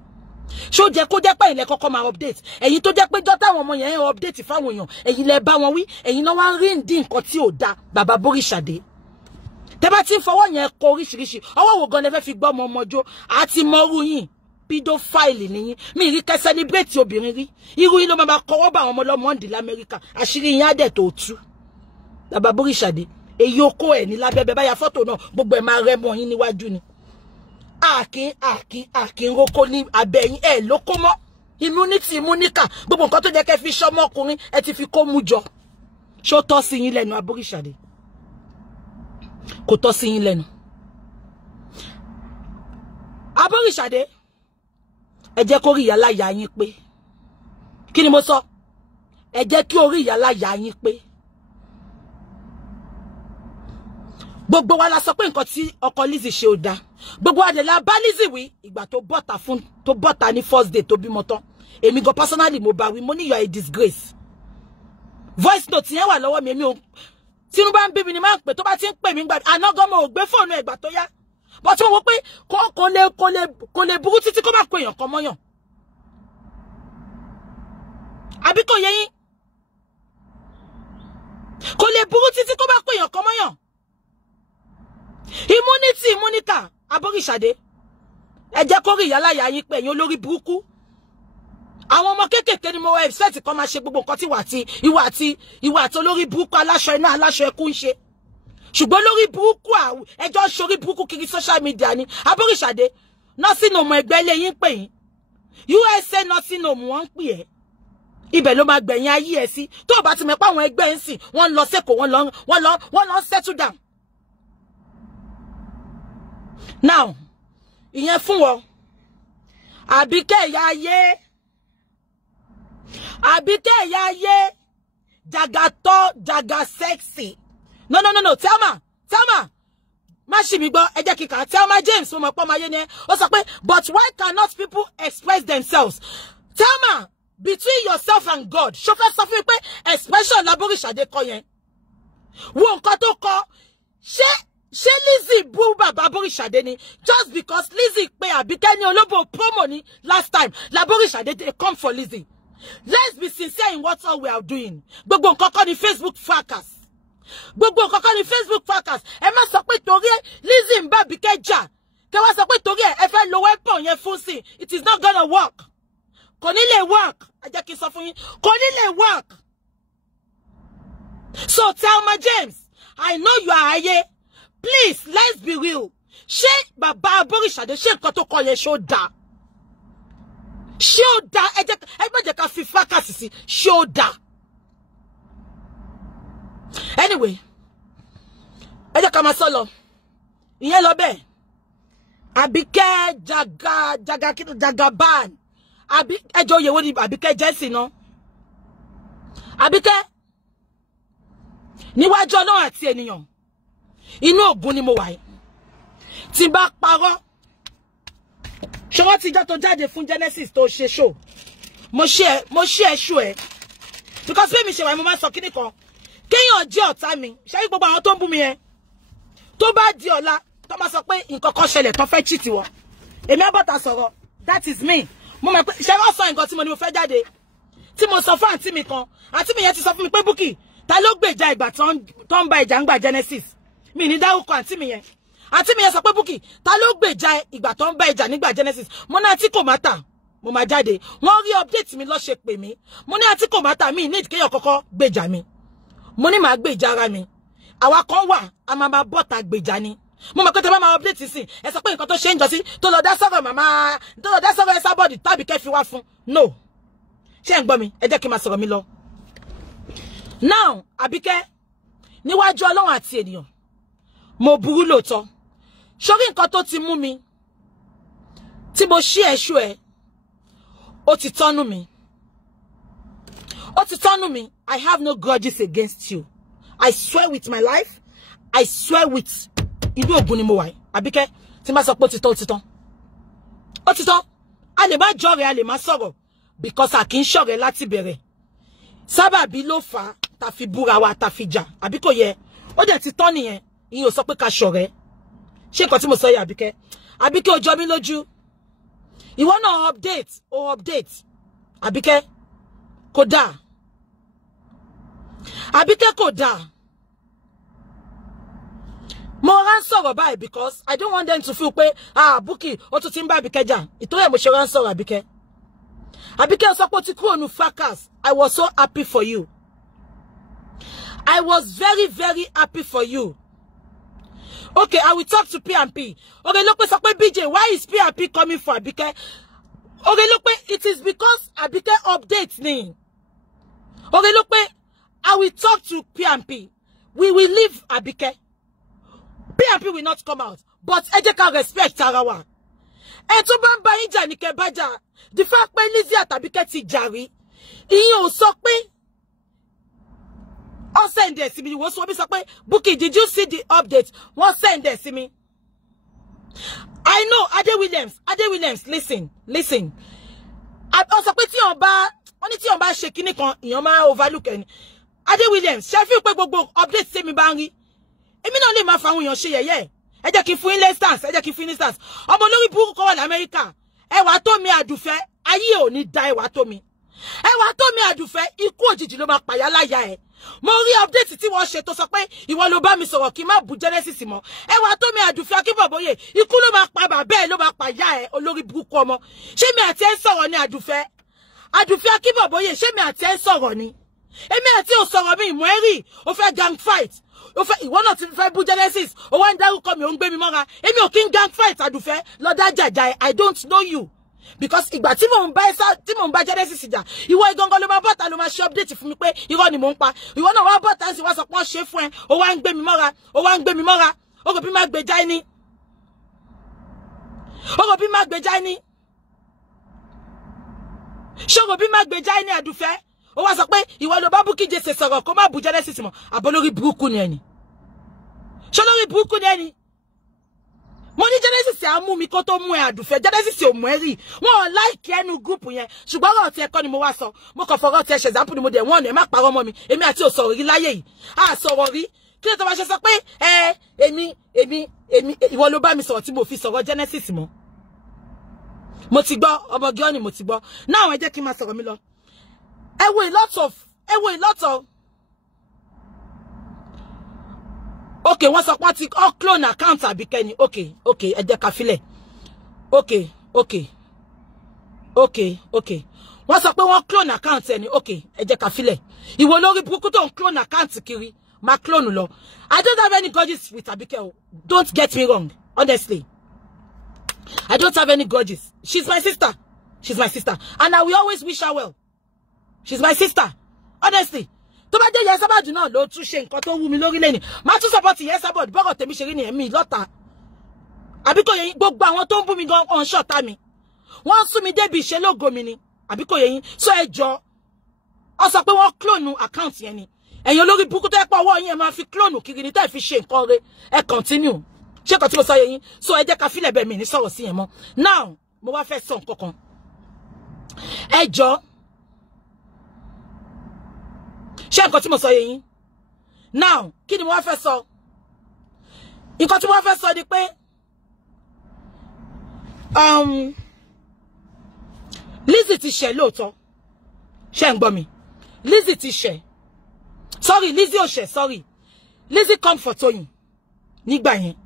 ṣó jẹ́ kó jẹ́ pé ilẹ̀ kọ́kọ́ máa update ẹ̀yin tó jẹ́ pé jọ́tà àwọn ọmọ yẹn ń update fáwọn èèyàn ẹ̀yin lẹ bá wọn wí ẹ̀yin náà wá ń rí ǹdí nǹkan tí ò da bàbá Bóríṣàdé tẹ́ bá ti ń fọwọ́ yẹn kọ oríṣiríṣi ọwọ́ wo gan lẹ fẹ́ fi gbọ́ ọmọ ọmọjó àti mọ́rú yín pedophile nìyí mi rí kẹ́ celebrate obìnrin rí irú yín ló máa kọ́wọ́ bá àwọn ọmọ ọlọ́mọ ń dì l'Amẹ́ríkà àṣírí yín á dẹ̀ tó tú bàbá Bóríṣàdé èyí okó ẹ̀ ní lábẹ́bẹ́ báyà fọ́tò náà gbogbo ẹ̀ máa rẹ́ mọ́ yín níwájú ni àkín roko ní abẹ́yìn ẹ̀ lóko mọ́ immunity imúníkà gbogbo nǹkan tó jẹ́ kẹ́ fi ṣọmọkùnrin ẹ ti fi kó mú jọ ṣó tọ́ sí yín lẹ́nu Abóríṣàdé kò tọ́ sí yín lẹ́nu Abóríṣàdé ẹ jẹ́ kó rí ìyá láyà yín pé kí ni mo sọ ẹ jẹ́ kí orí ìyá láyà yín pé gbogbo wa la sọ pé nǹkan tí ọkọ Lizzy ṣe ò dáa gbogbo wa dẹ̀ la bá Lizzy wí ìgbà tó bọ́ta ní first day tó bímọ tán èmi gan personally mo bá wí mo ní you are a disgrace voice note yẹn wà lọ́wọ́ mi èmi ò tínú bá ń bí mi ni máa ń pè tó bá ti ń pè mí gbà àná gan mo ò gbé fóònù ẹ̀gbà tó yá bọ́ tí mo wò pé kò lè burú títí kó má kó èèyàn kan mọ́yàn àbí kò yẹ yín kò lè burú títí kó má kó èèyàn kan mọ́yàn immunity imúníkà Abóríṣàdé ẹ jẹ́ kó rí ìyáláyà yín pé ẹ̀yin olórí burúkú àwọn ọmọ kéékèèké ni mo wá ẹ̀fẹ́ẹ̀tì kan máa ṣe gbogbo nǹkan tí ìwà àti olórí burúkú aláṣọ iná aláṣọ ẹkún ń ṣe ṣùgbọ́n olórí burúkú ẹjọ́ ṣorí burúkú kiri social media ni Abóríṣàdé nursing home ẹgbẹ́ ilé yín pè yín USA nursing home wọ́n ń pè ẹ́ ibẹ̀ ló máa gbẹ̀yìn ayé ẹ̀ sí tó bá ti mẹ́pọ̀ àwọn ẹgbẹ́ ń sìn wọ́n lọ sẹ́kọ̀ọ́ wọ́n lọ settle down. Now ìyẹn fún wọn Àbíkẹ́ ìyá ayé jagatọ́ jaga sexy no Thelma Mashimigo, Ejekika, Thelma James, but why cannot people express themselves? Thelma, between yourself and God, chauffeur suffer expression laborisha de koyen. Won koto ko, she Lizzie boo baba borisha ni just because Lizzie pay Abike ni olobo promo ni last time. Laborisha they come for Lizzie. Let's be sincere in what all we are doing. Gbogbo nkan kan ni Facebook fracas. Gbogbo nkan kan ni Facebook fracas. Ẹ má sọ pé torí Lizzie ń bá Abike jà. Kẹ́ wá sọ pé torí ẹ fẹ́ lo weapon yẹn fún sí. It is not gonna work. Kò ní lè work. Ẹ jẹ́ kí sọ fún yín. Kò ní lè work. So Thelma James, I know you are here. Please, let's be real. She baba Borishade, she nkan tó kọ yẹn show da. Show da. Everybody can feel fracas sisi. Show da. Anyway, ẹ jẹ́ ká máa sọ lọ. Ìyẹn lọ bẹ́ẹ̀. Abike Jagaban. Ẹjọ́ yẹ̀wò ni Abike Jesse no. Abike níwájú Ọlọ́run àti ènìyàn. Inú Ògún ni mo wà yìí. Tí bá parọ́. Ṣé wọ́n ti jọ́ tó jáde fún Genesis tó ṣe show. Mo share show ẹ. Because bí mi ṣe wà mo máa sọ kíní kan. Kéèyàn jẹ́ ọ̀tá mi. Ṣé rí gbogbo àwọn tó ń bú mi yẹn. Tó bá di ọ̀la, tó máa sọ pé nǹkan kan ṣẹlẹ̀ tó fẹ́ cheat wọ́n. Èmi á bọ́ta sọ̀rọ̀. That is me. Mo mọ̀ pé ṣé wọ́n sọ nǹkan tí mo ní mo fẹ́ jáde. Tí mo sọ fún àǹtí mi kan. Àǹtí mi yẹn ti sọ fún mi pé Bukky, ta ló gbèjà ìgbà tó ń ba ìjà ń gbà Genesis. Mi ní dárúkọ àǹtí mi yẹn. Àǹtí mi yẹn sọ pé Bukky, ta ló gbèjà ìgbà tó ń ba ìjà nígbà Genesis. Mo ní àǹtí kò má tà. Mo máa jáde. Wọ́n rí update mi lọ ṣe pè mí. Mo ní àǹtí kò má tà mí need kéèyàn kọ́kọ́ gbèjà mi. Mo ní màá gbèjà ara mi. Àwa kan wà, a máa bọ́ta gbèjà ni. Mo mọ̀ pé tẹ́ bá máa update sí. Ẹ sọ pé nǹkan tó ṣe ń jọ sí tó lọ dá sọ̀rọ̀ màmá, tó lọ dá sọ̀rọ̀ Esabod tàbí kẹ́ fi wá fún. No. Ṣé ń gbọ́ mi? Ẹ jẹ́ kí n máa sọ̀rọ̀ mi lọ. Now, Abike, níwájú Ọlọ́run àti ènìyàn. Mo burú lóòótọ́. Sórí nǹkan tó ti mú mi. Tí mo ṣí ẹ̀ṣù ẹ̀. Ó ti tọ́nú mi. Ó ti tọ́nú mi. I have no grudges against you. I swear with my life. I swear with inú Ògún ni mo wà. Abike, tí ma sọ pé ó ti tán, ó ti tán. Ó ti tán. A lè má jọ̀rẹ́, a lè má sọ̀rọ̀. Because a kì í ṣọ̀rẹ́ láti bẹ̀rẹ̀. Sábàbí ló fà á tá fi búra wa tá fi jà. Àbí kò yẹ. Ó dẹ̀ ti tán nìyẹn. Ìyẹn ò sọ pé ká ṣọ̀rẹ́. Ṣé nǹkan tí mo sọ yìí Abike? Abike ó jọ mí lójú. Ìwọ náà update. Abike kò dáa. Abike kò dáa. Mo rán sọ̀rọ̀ báyìí because I don't want them to feel pé Bukky ó tún ti ń bá Abike jà. Ìtorí ẹ̀ mo ṣe rán sọ̀rọ̀ Abike. Abike sọ pé ó ti kúrò ní fracas. I was so happy for you. I was very, very happy for you. Okay, I will talk to P&P. Okay, look, sọ pé BJ, why is P&P coming for Abike? Okay, look, it is because Abike updates me. Okay, look, I will talk to P&P. We will leave Abike. P&P will not come out. But ẹ jẹ́ ká respect ara wa. Ẹ tó bá ń bá yín jà ní kẹ́ bá jà. The fact pé Lizzie àti Abike ti jà rí. Ìyẹn ò sọ pé ó send it sí mi. Wọ́n sọ bí sọ pé Bukky, did you see the update? Wọ́n send it sí mi. I know Ade Williams, listen. Ó sọ pé tí ó bá ṣe kíní kan, ìyẹn máa overlook ẹni. Ade Williams, ṣé fi pé gbogbo update sí mi bá ń rí. Èmi náà lè máa fa àwọn èèyàn ṣe yẹ̀yẹ́. Ẹ jẹ́ kí n fún yín instance. Ọmọ olórí burúkú kan wà ní Amẹ́ríkà. Ẹwà tó mi Àdùfẹ́, ayé ò ní da ẹwà tó mi. Ẹwà tó mi Àdùfẹ́, ikú òjijì ló máa pàyà láyà ẹ̀. Mo rí update tí wọ́n ṣe tó sọ pé ìwọ ló bá mi sọ̀rọ̀ kí n má bu Genesis mọ́. Ẹwà tó mi Àdùfẹ́ Akínbọ̀bọ́yè, ikú ló máa pa bàbá ẹ̀ ló máa pàyà ẹ̀ olórí burúkú ọmọ. Ṣé mi àti ẹ̀ ń sọ̀rọ̀ ní Àdùfẹ́? Àdùfẹ́ Akínbọ̀bọ́yè, ṣé mi àti ẹ̀ ń sọ̀rọ̀ ni? Èmi àti ò sọ̀rọ̀ mi ìmọ̀ ẹ̀rí, ó fẹ́ gang fight. Ìwọ náà ti fẹ́ bú Genesis, ó wá ń dárúkọ mi, ó ń gbé mi mọ́ra. Èmi ò kí ń gang fight Àdùfẹ́, lọ dá jàjà. I don't know you. Because ìgbà tí mò ń bá Genesis jà, ìwọ igangan ló máa bọ́ta ló máa ṣe update fún mi pé irọ́ ni mò ń pa. Ìwọ náà wá bọ́ta ń sì wá sọ pé wọ́n ṣe fún ẹ, ó wá ń gbé mi mọ́ra. Ó rò bí má gbèjà ẹni. Ṣòro bí má gbèjà ẹni Àdùfẹ́. Ó wá sọ pé ìwọ ló bá Bukky Jesse sọ̀rọ̀ kó má bu Genesis mọ́. Àbọ̀ lórí burúkú ni ẹni. Ṣé lórí burúkú ni ẹni? Mo ní Genesis a mú mi kó tó mú ẹ Àdùfẹ́ Genesis ò mú ẹ rí wọn like ẹnu group yẹn ṣùgbọ́n ọ̀rọ̀ tí ẹ kọ́ ni mo wá sọ mo kàn fọ̀rọ̀ tí ẹ ṣe example ni mo dẹ̀ wọ́n ẹ má parọ́ mọ́ mi èmi àti ò sọ̀rọ̀ rí láyé yìí a sọ̀rọ̀ rí kí ló tó bá ṣe sọ pé èmi ìwọ ló bá mi sọ̀rọ̀ tí mo fi sọ̀rọ̀ Genesis mọ́ mo ti gbọ́ ọmọ gíọ́ ni mo ti gbọ́ now ẹ jẹ́ kí n máa sọ̀rọ̀ mi lọ ẹ wo a lot of okay, wọ́n sọ pé ti clone account Àbíkẹ́ ni. Okay, ẹ jẹ́ ká filẹ̀. Okay. Wọ́n sọ pé wọ́n clone account ẹ ni. Okay, ẹ jẹ́ ká filẹ̀. Ìwọ lórí burúkú tó ń clone account kiri, má clone lọ. I don't have any grudges with Àbíkẹ́. Don't get me wrong, honestly. I don't have any grudges. She's my sister. And I will always wish her well. She's my sister. Honestly. Tó bá jẹ́ Yesabod náà ló tún ṣe nǹkan tó wù mí lórí lẹ́ni má tún support Yesabod bọ́rọ̀ tèmi ṣe rí ni ẹ̀mí lọ́ta àbí kò yẹ yín gbogbo àwọn tó ń bú mi gan on ṣọ̀tá mi wọ́n sún mi débi ìṣe lógo mi ni àbí kò yẹ yín so ẹ jọ ọ sọ pé wọ́n clone account yẹn ni ẹ̀yin olórí burúkú tó yẹ pé ọwọ́ yín ẹ máa fi clone kiri ní tẹ́ fi ṣe nǹkan rẹ̀ ẹ continue ṣé kan tí mo sọ yẹ yín so ẹ jẹ́ ká filẹ̀ bẹ́ẹ̀ mi ní sọ̀rọ̀ sí yẹn mọ́ now mo wá fẹ́ sọ nǹkan kan ẹ jọ ṣé nǹkan tí mo sọ yé yín now kí ni mo wá fẹ́ sọ nǹkan tí mo wá fẹ́ sọ ni pé Lizzy ti ṣẹ̀ lóòótọ́ ṣé ń gbọ́ mi Lizzy ti ṣẹ̀ sorry Lizzy ò ṣẹ̀ sorry Lizzy come for Tóyìn nígbà yẹn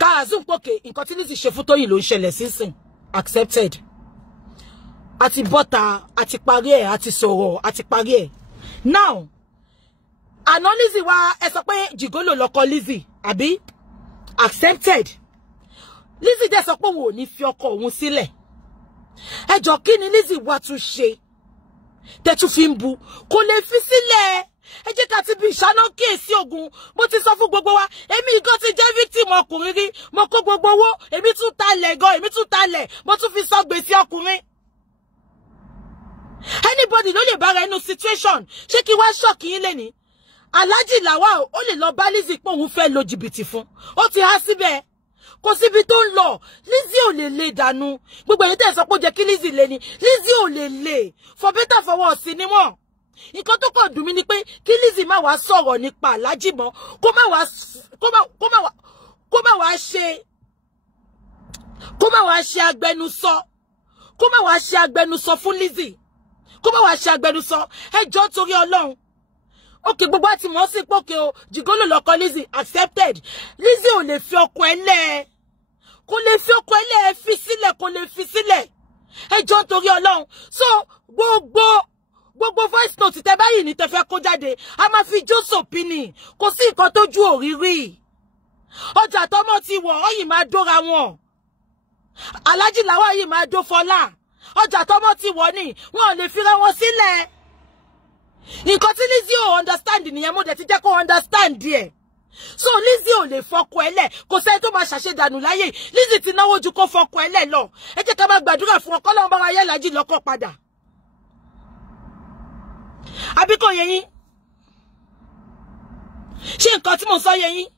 ká azum pòkè nǹkan tí Lizzy ṣe fún Tóyìn ló ń ṣẹlẹ̀ sínsìn accepted àti bọ́ta àti parí ẹ̀ àti sọ̀rọ̀ àti parí ẹ̀. Now, àná Lizzy wá ẹ sọ pé Jigolo lọkọ Lizzy, àbí? Accepted. Lizzy dẹ̀ sọ pé òun ò ní fi ọkọ òun sílẹ̀. Ẹ jọ̀ọ́ kí ni Lizzy wá tún ṣe? Tẹ́ tún fi ń bu, kò lè fi sílẹ̀. Ẹ jẹ́ ká ti bí ìṣáná kíyèsí ogun. Mo ti sọ fún gbogbo wa, èmi gan ti jẹ́ victim ọkùnrin rí. Mo kó gbogbo owó, èmi tún talẹ̀ gan, èmi tún talẹ̀. Mo tún fi sọ gbèsè ọkùnrin. Anybody ló lè bára inú situation ṣé kí wá ṣọ́ọ̀kì yín lẹ́ni Alhaji Lawal ó lè lọ bá Lizzy pé òun fẹ́ lo jìbìtì fún ó ti há síbẹ̀ kò síbi tó ń lọ Lizzy ò lè lè dànù gbogbo èyí tẹ̀ sọ pé ó jẹ́ kí Lizzy lè ní Lizzy ò lè lè for better for worse ni wọ́n nǹkan tó kàn dùn mí ni pé kí Lizzy má wá sọ̀rọ̀ nípa Alhaji mọ́ kó má wá ṣe agbẹnusọ fún Lizzy kó má wá ṣe agbẹnusọ ẹjọ́ torí Ọlọ́run okay gbogbo àti mọ̀ sí pé okay o Jigolo lọkọ Lizzy accepted Lizzy ò lè fi ọkọ ẹlẹ́ kò lè fi ọkọ ẹlẹ́ fi sílẹ̀ kò lè fi sílẹ̀ ẹjọ́ torí Ọlọ́run so gbogbo voice note tẹ́ báyìí ní tẹ́ fẹ́ kó jáde a máa fi jó sòpínì kò sí nǹkan tójú òrírí ọjà tọmọ ti wọ̀ ọ́ yìí máa dóra wọn Alhaji Lawal yìí máa dó Fọlá ọjà tọmọ ti wọ̀ ni wọn ò lè fi ra wọn sílẹ̀ nǹkan tí Lizzy ò understand nìyẹn mo dẹ̀ ti jẹ́ kó understand díẹ̀ so Lizzy ò lè fọkọ ẹlẹ̀ kò sẹ́ni tó máa ṣàṣedànù láyé Lizzy ti náwó ju kó fọkọ ẹlẹ̀ lọ ẹ jẹ́ ká máa gbàdúrà fún ọkọ lọ́wọ́ bára yẹ́ Alhaji lọ́kọ padà àbí kò yé yín ṣé nǹkan tí mo sọ yé yín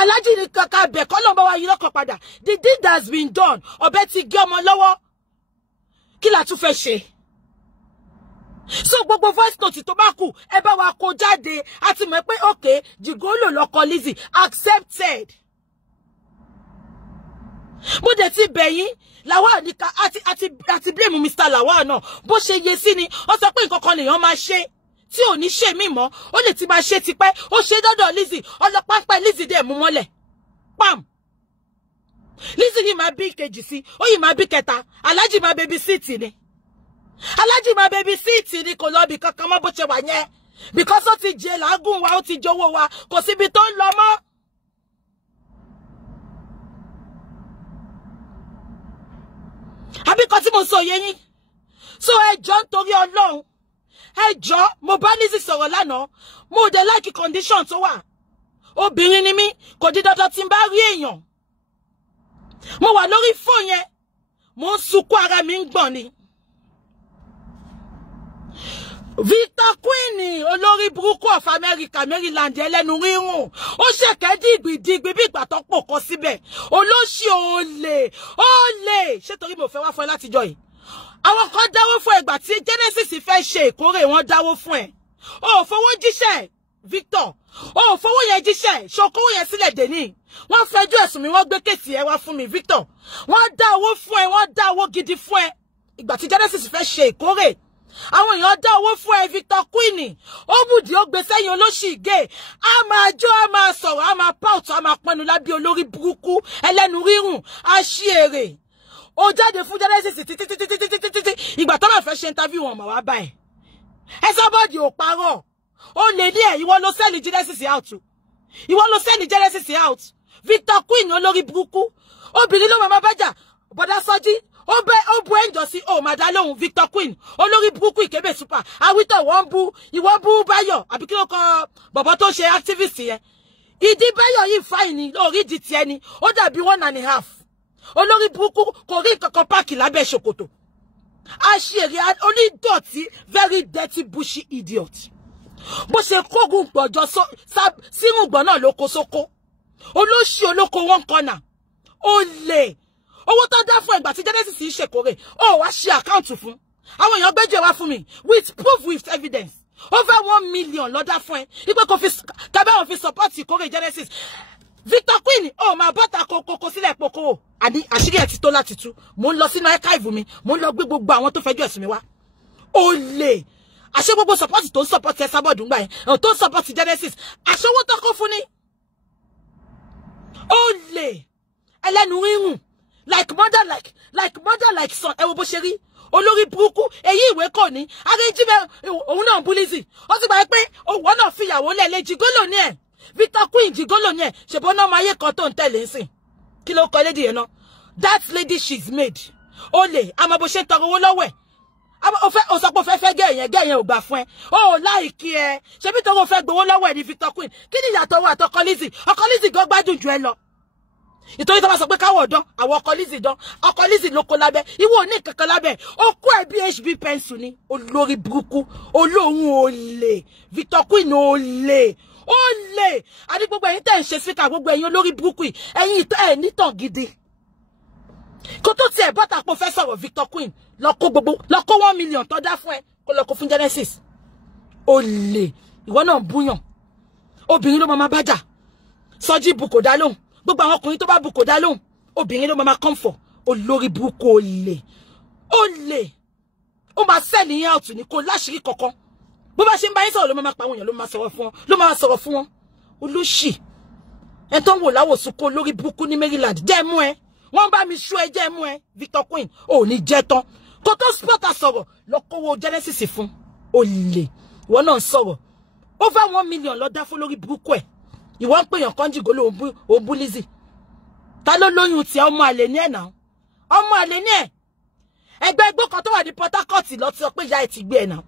Alhaji ní kankan bẹ̀ kọ́ lọ́wọ́ bára yẹ́ lọ́kọ padà the deed has been done ọ̀bẹ ti gé ọmọ lọ́wọ́ kí la tún fẹ́ ṣe so gbogbo voice note tó bá kù ẹ bá wa kó jáde àti mọ̀ pé okay Jigolo lọkọ Lizzy accepted mo dẹ̀ ti bẹ̀ yín Lawal ní ká àti blame Mr. Lawal náà bó ṣe yẹ sí ni ó sọ pé nǹkan kan lèèyàn máa ṣe tí ò ní ṣe mí mọ́ ó lè ti máa ṣe tipẹ́ ó ṣe dọ́dọ̀ Lizzy ọlọ́pàá pẹ́ Lizzy dẹ̀ mú mọ́lẹ̀ pam Lizzy yìí máa bí kejì sí ó yìí máa bí kẹta Alhaji máa baby sit ni Alhaji máa baby sit ni kò lọ bí kankan mọ́ bó ṣe wà yẹn because ó ti jẹ làágùn wa ó ti jọ̀wọ́ wa kò síbi tó ń lọ mọ́. àbí kan tí mo sọ yé yín so ẹjọ́ nítorí Ọlọ́run ẹjọ́ mo bá Lizzy sọ̀rọ̀ lánàá mo dé like condition tó wà obìnrin ni mí kò di dandan tí n bá rí èèyàn mo wà lórí fóònù yẹn mo ń sunkún ara mi ń gbọ̀n ni Victor Queen olórí burúkú of America Maryland ẹlẹ́nu rírùn ó ṣẹ̀kẹ́ dìgbì bí ìgbà tó pò kọ síbẹ̀ olóṣì olè ṣé torí mo fẹ́ wá fún ẹ látijọ́ yìí àwọn kan dáwó fún ẹgbà tí Genesis fẹ́ ṣe ìkórè wọn dáwó fún ẹ ó fowó jíṣẹ́ Victor ó fowó yẹn jíṣẹ́ ṣokówó yẹn sílẹ̀ dèní wọ́n fẹjọ́ ẹ̀sùn mi wọ́n gbé kéèsì ẹ wá fún mi Victor wọ́n dá owó fún ẹ wọ́n dá owó gidi fún ẹ ìgbà tí Genesis fẹ́ ṣe ìkórè àwọn èèyàn dá owó fún ẹ Victor Queen ó bùdí ó gbé sẹ́yìn olóṣì gay a máa jó a máa sọ̀rọ̀ a máa pout a máa pọnú lábí olórí burúkú ẹlẹ́nu rírùn a ṣí èrè ó jáde fún Genesis títí ìgbà tó máa fẹ́ ṣe interview wọn mà wá báyìí ẹ sábọ́ọ̀dì ò parọ́ ó lè ní ẹ̀ ìwọ ló sẹ́ni Genesis out ìwọ ló sẹ́ni Genesis out Victor Queen olórí burúkú obìnrin ló máa bá jà bọ́dá sọ́jí ó bu ẹ̀ǹjọ́ sí ó máa dá lóhùn Victor Queen olórí burúkú ìkébè super àwítọ̀ ìwọ bú Báyọ̀ àbí kí ló kọ bọ̀bọ̀ tó ṣe activist yẹn ìdí Báyọ̀ yìí fáìní lórí ìdí tiẹ̀ ni ó dàbí 1.5 olórí burúkú kò rí kankan páàkì lábẹ́ ṣòkòtò àṣírí onídọ̀tí very dirty bushy idiot bó ṣe kógun gbọ̀jọ́ sírùngbọ̀n náà ló kó sóko olóṣì olóko one corner ó lè owó tó dá fún ẹgbà tí Genesis ń ṣèkórè ó wá ṣe àkáǹtì fún àwọn èèyàn gbẹ́jẹ̀ wá fún mi with proof with evidence over 1 million ló dá fún ẹ ipé kò fi kábẹ́wọ̀n fi support ìkórè Genesis Victor Queen ó máa bọ́ta kókó sílẹ̀ pokó àní àṣírí ẹ̀ ti tó láti tú mo ń lọ sínú archive mi mo ń lọ gbé gbogbo àwọn tó fẹjọ́ ẹ̀sùn mi wá ó lè àṣẹ gbogbo support tó ń support ẹ sábọ̀dù ńgbà yẹn tó ń support Genesis àṣẹ owó tó kó fún ni ó lè ẹlẹ́nu rírùn like mother like son ẹ wo bó ṣe rí olórí burúkú èyí ìwé kò ní arẹ́jíbẹ̀ òun náà bú Lizzy ó sì gbà pé òwò náà fìyàwó lẹ́lẹ́ jìgólò ní ẹ̀ Victor Queen jìgólò ní ẹ̀ ṣèbọn náà máa yé kan tó ń tẹ̀lé ń sìn kí ló kọ lédi yẹn náà that lady she's made ó lè àmọ́ bó ṣe ń tọrọ owó lọ́wọ́ ẹ̀ ó sọ pé ó fẹ́ gẹ́ yẹn ò gbà fún ẹ ó láìkí ẹ ṣebí tó ó fẹ́ gbowó lọ́wọ́ ẹ̀ ní Victor Queen kí ni ìyàtọ̀ wà àtọkọ Lizzy gan gbádùn jù ẹ lọ ìtorí tó bá sọ pé káwọ̀ dán àwọn ọkọ Lizzy ló kó lábẹ́ ìwọ ní kankan lábẹ́ ó kó ẹ̀ bí HB pencil ni olórí burúkú olóhun olè Victor Queen olè àní gbogbo ẹ̀yin tẹ́ ń ṣe síkà gbogbo ẹ̀yin olórí burúkú ẹ̀yin ẹ̀ nítàn gidi kó tó tiẹ̀ bọ́tà pọ̀ fẹ́ sọ̀rọ̀ Victor Queen lọ kó 1 million tó dá fún ẹ kó lọ kó fún Genesis olè ìwọ náà búyàn obìnrin ló máa bá jà Sọ́jí bu kò dá lóhùn gbogbo àwọn ọkùnrin tó bá bu kò dá lóhùn obìnrin ló máa comfort olórí burúkú olè ó máa sell yín out ní kò láṣìírí kankan bó bá ṣe ń bá yín sọ̀rọ̀ ló máa pa àwọn èèyàn ló máa sọ̀rọ̀ fún wọn olóṣì ẹ tó ń wò láwòsùn kó olórí burúkú ní Maryland jẹ́ mú ẹ wọ́n bá mi ṣú ẹ jẹ́ mú ẹ Victor Queen ò ní jẹ́ tán kó tó spọ́tà sọ̀rọ̀ lọ́kọ́wọ́ Genesis fún olè ìwọ náà sọ̀rọ̀ over 1 million lọ dá fún lórí burúkú ẹ̀ ìwọ ń pèyàn kan jìgò ló ń bú Lizzy ta ló lóyún tí ọmọ àlè ní ẹ̀ náà ọmọ àlè ní ẹ̀ ẹgbẹ́ kan tó wà ní Port Harcourt lọ ti sọ pé ìyá ẹ̀ ti gbé ẹ̀ náà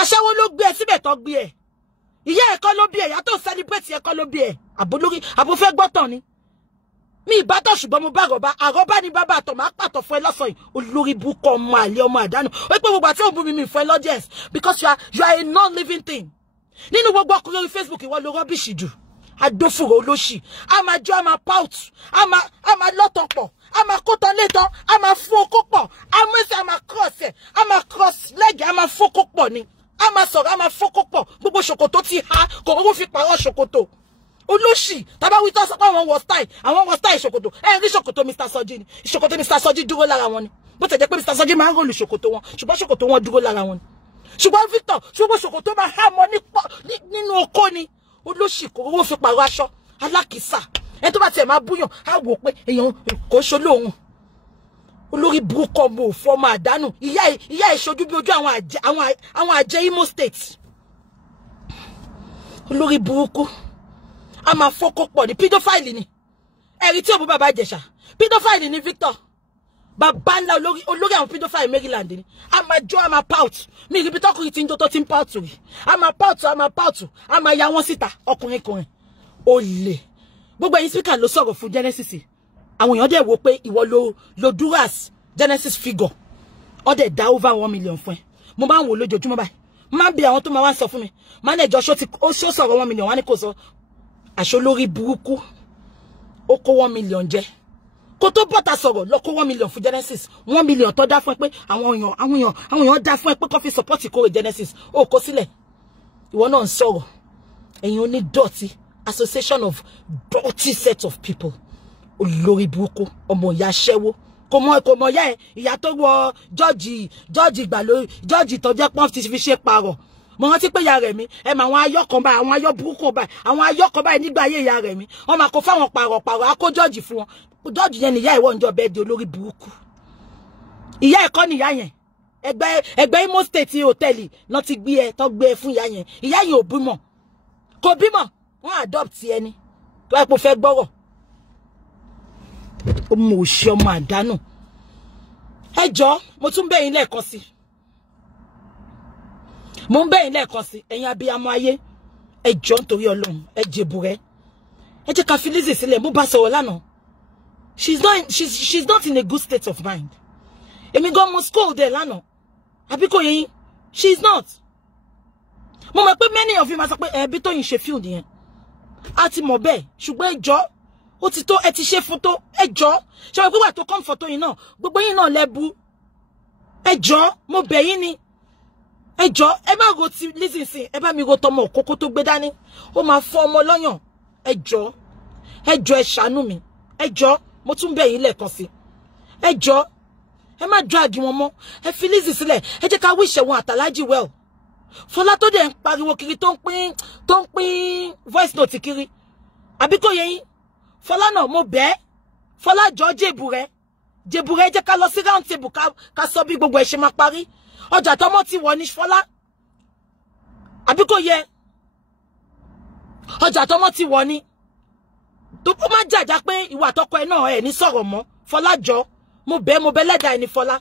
aṣẹ́wó ló gbé ẹ síbẹ̀ tó gbé ẹ̀ ìyá ẹ̀ kọ́ ló bí ẹ̀ ìyá tó celebrate ẹ̀ kọ́ ló bí ẹ̀ àbúfẹ́ gbọ́tàn ni mi ìbátọ̀ ṣùgbọ́n mo bá àrọ́bá ní bàbá àtọ̀ máa pàtọ̀ fún ẹ lọ́sàn yìí olórí búkọ ọmọ àlè ọmọ àdánù ó pé gbogbo àti òun bú mi fún ẹ lọ́díẹ̀s because you are a non-living thing nínú gbogbo ọkùnrin orí Facebook ìwọ ló rọ́bìṣì jù adófòrò olóṣì a máa jọ a máa pout a máa lọ́tọ̀ pọ̀ a máa kó tán létán a máa fún okó pọ̀ a mú ẹsẹ̀ a máa cross ẹ̀ a máa cross leg a máa fókó pọ̀ ni a máa sọ̀rọ̀ a máa fókó pọ̀ gbogbo ṣòkòtò ti ha kò owó fi pààrọ̀ ṣòkòtò olóṣì tàbá wí tó sọ pé àwọn wọ style ṣòkòtò ẹ rí ṣòkòtò Mr. Soji ni ṣòkòtò Mr. Soji dúró lára wọn ni bó tẹ̀ jẹ́ pé Mr. Soji máa ń rólù ṣòkòtò wọn ṣùgbọ́n ṣòkòtò wọn dúró lára wọn ni ṣùgbọ́n Victor ṣùgbọ́n ṣòkòtò máa há mọ́ nínú okó ni olóṣì kò owó fi pààrọ̀ aṣọ alákìísà ẹ tó bá tiẹ̀ máa búyàn á wò pé èèyàn kò ṣolóhun olórí burúkú ọmọ òfò ọmọ àdánù ìyá ìṣojú bí ojú àwọn àjẹ́ Imo State olórí burúkú a máa fọ́kọ́ pọ̀ ní pedophile ni ẹ̀rí tí òbú bàbá Ìjẹ̀ṣà pedophile ni Victor bàbá ńlá olórí àwọn pedophile Maryland ni a máa jó a máa pout mi ìrìbí tọkùnrin tí ń jó tó ti ń pout rí a máa pout a máa ya wọn síta ọkùnrin olè gbogbo ẹ̀yin speaker ló sọ̀rọ̀ fún Genesis àwọn èèyàn dẹ̀ wò pé ìwọ lo dúró as Genesis figure ó dẹ̀ dá over 1 million fún ẹ mo bá ń wò lójoojúmọ́ báyìí má bí àwọn tó máa wá sọ fún mi manager ṣó ti ó ṣó sọ̀rọ̀ 1 million wá ní kò sọ aṣọ lórí burúkú ó kó 1 million jẹ kó tó bọ́ta sọ̀rọ̀ lọ kó 1 million fún Genesis 1 million tó dá fún ẹ pé àwọn èèyàn dá fún ẹ pé kó fi support ìkórè Genesis ó kó sílẹ̀ ìwọ náà ń sọ̀rọ̀ ẹ̀yin oní dọ̀tí association of dirty set of people olórí burúkú ọmọ ìyá aṣẹ́wó kò mọ ya ẹ ìyá tó wọ George ìgbàlódé George tó jẹ́ pọ́n ti fi ṣe parọ́ mo rántí pé ìyá rẹ̀ mi ẹ mà àwọn ayọ́ kan báyìí àwọn ayọ́ burúkú báyìí àwọn ayọ́ kan báyìí nígbà ayé ìyá rẹ̀ mi wọ́n máa kó fáwọn pàrọ̀ akó George fún wọn George yẹn nìyá ìwọ ǹjọ́ bẹ́ẹ̀ di olórí burúkú ìyá ẹ̀kọ́ nìyá yẹn ẹgbẹ́ Imo State hòtẹ́ẹ̀lì náà ti gbé ẹ tó gbé ẹ fún ìyá yẹn ò bímọ kò bímọ wọ́n adopt ẹni tó ẹ pò fẹ́ gbọ́rọ̀ ọmọ òṣì ọmọ àdánù ẹjọ́ mo tún bẹ̀ yín lẹ́ẹ̀kan sí mo ń bẹ̀ yín lẹ́ẹ̀kan sí ẹ̀yin abiyamọ ayé ẹjọ́ nítorí Ọlọ́run ẹ jèbùrẹ́ ẹ jẹ́ ká fi Lizzy sílẹ̀ mo bá sọ̀rọ̀ lánàá she's not in a good state of mind èmi gan mo scold ẹ lánàá àbí kò yé yín she's not mo mọ̀ pé many of you máa sọ pé ẹbí tó yín ṣe fíìl nìyẹn a ti mọ̀ bẹ́ẹ̀ ṣùgbọ́n ẹjọ́ ó ti tó ẹ ti ṣe fọ́tò ẹjọ́ ṣe wọ́n pé wà tó kọ́ fọ́tò yìí náà gbogbo yín náà lẹ́bu ẹjọ́ mo bẹ̀ yín ni ẹjọ́ ẹ má ro ti Lizzy sí ẹ bá mi ro tọmọ òkókó tó gbé dání ó máa fọ́ ọmọ lọ́yàn ẹjọ́ ẹ ṣàánú mi ẹjọ́ mo tún bẹ̀ yín lẹ́ẹ̀kan sí ẹjọ́ ẹ má drag wọn mọ́ ẹ fi Lizzy sílẹ̀ ẹ jẹ́ ká wish wọn àtàlájì well Fọlá tó dẹ̀ ń pariwo kiri tó ń pín voice note kiri àbí kò yé yín Fọlá náà mo bẹ̀ Fọlá jọ jèbùrẹ́ jẹ́ ká lọ sí round table ká sọ bí gbogbo ẹ̀ ṣe máa parí ọjà tọmọ ti wọ̀ ní Fọlá àbí kò yẹ ọjà tọmọ ti wọ̀ ní tó kó má jàjà pé ìwà àtọkọ ẹ náà ẹ ní sọ̀rọ̀ mọ́ Fọlá jọ mo bẹ̀ lẹ́dàá ẹni Fọlá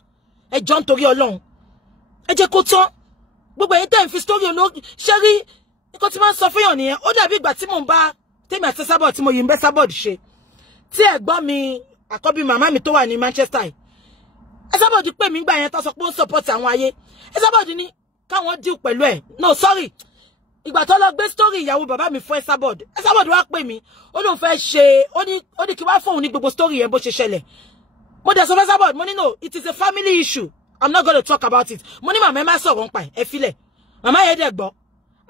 ẹ jọ nítorí Ọlọ́run ẹ jẹ́ kó tán gbogbo ẹ̀yin tẹ́ ń fi story olórí ṣe rí nǹkan tí máa ń sọ fún yàn nìyẹn ó dàbí ìgbà tí mò ń bá tèmi àti Sábọ̀d tí mo yìí ń bẹ́ Sábọ̀d ṣe tí ẹ̀gbọ́n mi àkọ́bí màmá mi tó wà ní Manchester Sábọ̀d pè mí gbà yẹn tó sọ pé ó ń support àwọn ayé Sábọ̀d ní káwọn deal pẹ̀lú ẹ̀ no sorry ìgbà tó lọ gbé story ìyàwó bàbá mi fún Sábọ̀d wá pè mí ó lóun fẹ́ ṣe ó ní kí wá fóun ní gbogbo story yẹn bó ṣe ṣẹlẹ̀ mo dẹ̀ sọ fún Sábọ̀d mo ní no it is a family issue I'm not going to talk about it mo ní màmá ẹ má sọ̀rọ̀ ń pa ẹ filẹ̀ màmá yẹn dẹ̀ gbọ́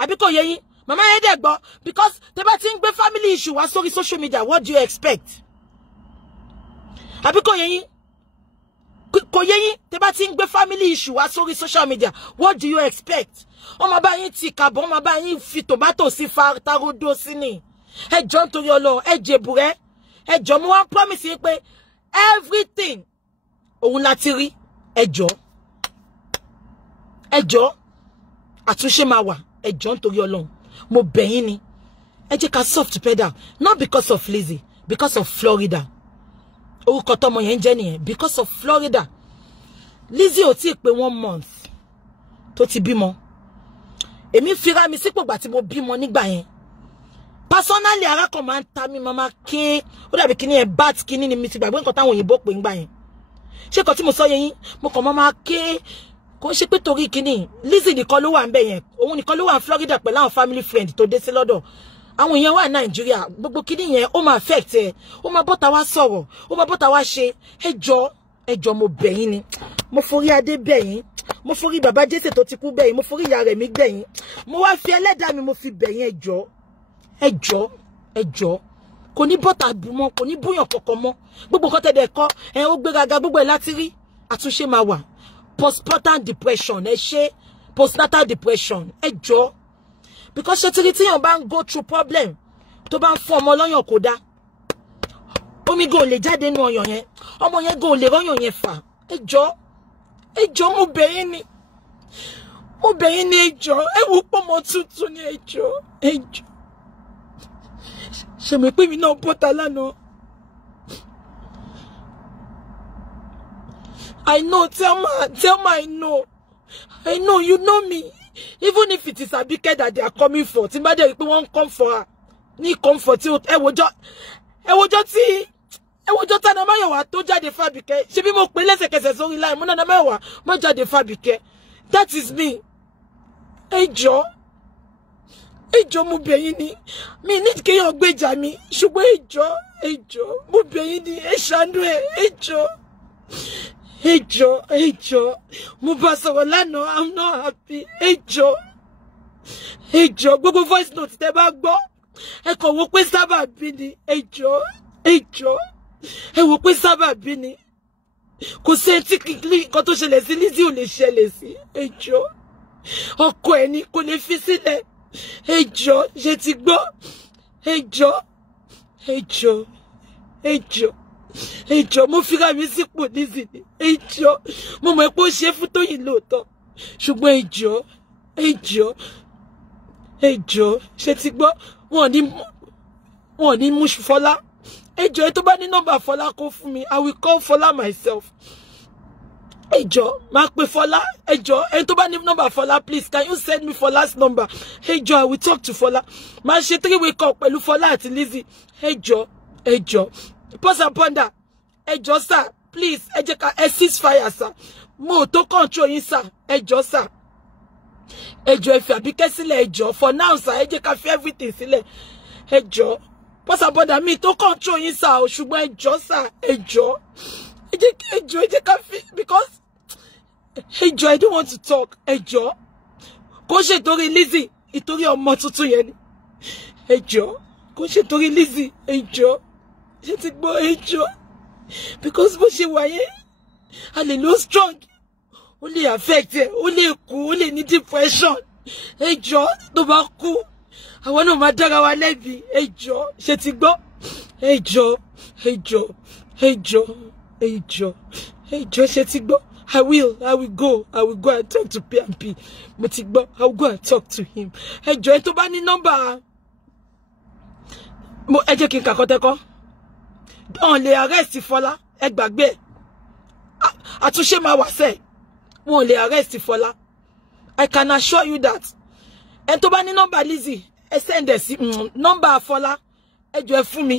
àbí kò yé yín màmá yẹn dẹ̀ gbọ́ because tẹ́ bá ti ń gbé family issue wá sórí social media what do you expect àbí kò yé yín tẹ́ bá ti ń gbé family issue wá sórí social media what do you expect ọmọ bá yín ti kàbọ̀ ọmọ bá yín fi tomato sí tarodo sí ni ẹjọ́ nítorí Ọlọ́run ẹ jèbùrẹ́ ẹjọ́ mo wá promise yín pé everything òun láti rí ẹjọ́ àtúnṣe máa wà ẹjọ́ nítorí Ọlọ́run mo bẹ̀ yín ni ẹ jẹ́ ká soft pedal not because of Lizzy because of Florida orúkọ tọmọ yẹn jẹ́ nìyẹn because of Florida Lizzy ò tí ì pé 1 month tó ti bímọ èmi fira mi sípò gbà tí mo bímọ nígbà yẹn personally ara kan máa ń ta mi mama ké ó dàbí kíní ẹ bat kíní ni mi ti gbàgbé nǹkan táwọn òyìnbó pè ńgbà yẹn ṣé kan tí mo sọ yẹn mo kàn mama ké kò ṣe pé torí kíní Lizzy nìkan ló wà ńbẹ̀ yẹn òun nìkan ló wà Florida pẹ̀lú àwọn family friend tó dé sí lọ́dọ̀ àwọn èèyàn wà Nàìjíríà gbogbo kíní yẹn ó máa affect ẹ ó máa bọ́ta wá sọ̀rọ̀ ó máa bọ́ta wá ṣe ẹjọ́ mo bẹ̀ yín ni mo forí adé bẹ̀ yín mo forí bàbá Jésè tó ti kú bẹ̀ yín mo forí ìyá rẹ̀ mi bẹ̀ yín mo wá fi ẹlẹ́dàá mi mo fi bẹ̀ yín ẹjọ́ kò ní bọ́ta bù mọ́ kò ní búyàn kankan mọ́ gbogbo nǹkan tẹ́lẹ̀ kọ́ ó gbéraga gbogbo ẹ̀ láti rí àtúnṣe máa wà postpartum depression postnatal depression ẹjọ́ because ṣe tiri tíyàn bá ń go through problem tó bá ń fún ọmọ lọ́yàn kò dá omi gan lè jáde nínú ọyàn yẹn ọmọ yẹn gan lè rọ́yàn yẹn fà ẹjọ́ mo bẹ̀ yín ni ẹjọ́ ẹ wò pọ́mọ tuntun ni ẹjọ́ ṣe mi pé mi náà bọ́ta lánàá I know Thelma I know you know me even if it is Abike that they are coming for tí bá dé rí pé wọ́n come for her ní comfort tí ẹwọ́jọ́ tí Anamáyọ̀wá tó jáde fábìkẹ́ ṣe bí mo pè lẹ́sẹ̀kẹsẹ̀ sórí láì mú Anamáyọ̀wá mo jáde fábìkẹ́ that is me ẹjọ́ mo bẹ̀ yín ni mi need kéèyàn gbèjà mi ṣùgbọ́n ẹjọ́ mo bẹ̀ yín ni ẹ ṣàánú ẹ ẹjọ́ mo bá sọ̀rọ̀ lánàá I'm not happy ẹjọ́ gbogbo voice note tẹ́ bá gbọ́ ẹ kàn wò pé sábàbí ni ẹjọ́ ẹ wò pé sábàbí ni kò sí ẹtí kíkí nǹkan tó ṣẹlẹ̀ sí Lizzy ò lè ṣẹlẹ̀ sí ẹjọ́ ọkọ ẹ̀ ni kò lè fi sílẹ̀ ẹjọ́ ṣe ti gbọ́ ẹjọ́ mo fira mi sípò Lizzy ni ẹjọ́ mo mọ̀ pé ó ṣe fún Tóyìn lóòótọ́ ṣùgbọ́n ẹjọ́ ṣe ti gbọ́ wọn ní mú Fọlá ẹjọ́ tó bá ní nọ́mbà Fọlá kó fún mi I will call Fọlá myself ẹjọ́ máa pe Fọlá ẹjọ́ ẹni tó bá ní nọ́mbà Fọlá please can you send me Fọlá's number ẹjọ́ I will talk to Fọlá máa ṣe 3-way call pẹ̀lú Fọlá àti Lizzy ẹjọ́ pause and ponder ẹjọ́ sir please ẹ jẹ́ ká ceasefire sir mo tó control yín sir ẹjọ́ sir ẹjọ́ ẹ fi Àbíkẹ́ sílẹ̀ ẹjọ́ for now sir ẹ jẹ́ ká fi everything sílẹ̀ ẹjọ́ pause and ponder mi tó control yín sir o ṣùgbọ́n ẹjọ́ sir ẹjọ́ ẹ jẹ́ ká fi because ẹjọ́ I don't want to talk ẹjọ́ kò ṣe torí Lizzy ìtorí ọmọ tuntun yẹn ni ẹjọ́ kò ṣe torí Lizzy ẹjọ́ ṣe ti gbọ́ ẹjọ́ because bó ṣe wà yẹn a lè lo strong ó lè affect ẹ ó lè kú ó lè ní depression ẹjọ́ tó bá kú àwọn náà máa dára wa lẹ́bi ẹjọ́ ṣe ti gbọ́ ẹjọ́ ṣe ti gbọ́ I will go and talk to PNP mo ti gbọ́ I will go and talk to him ẹjọ́ ẹ tó bá ní nọ́mbà mo ẹ jẹ́ kí n kàkọ́tẹ́kọ́ don lè arrest Fọlá ẹ gbàgbé àtúnṣe máa wà sẹ́ẹ̀ wọn lè arrest Fọlá I can assure you that ẹni tó bá ní nọ́mbà Lizzy ẹ send ẹ sí nọ́mbà Fọlá ẹjọ́ ẹ fún mi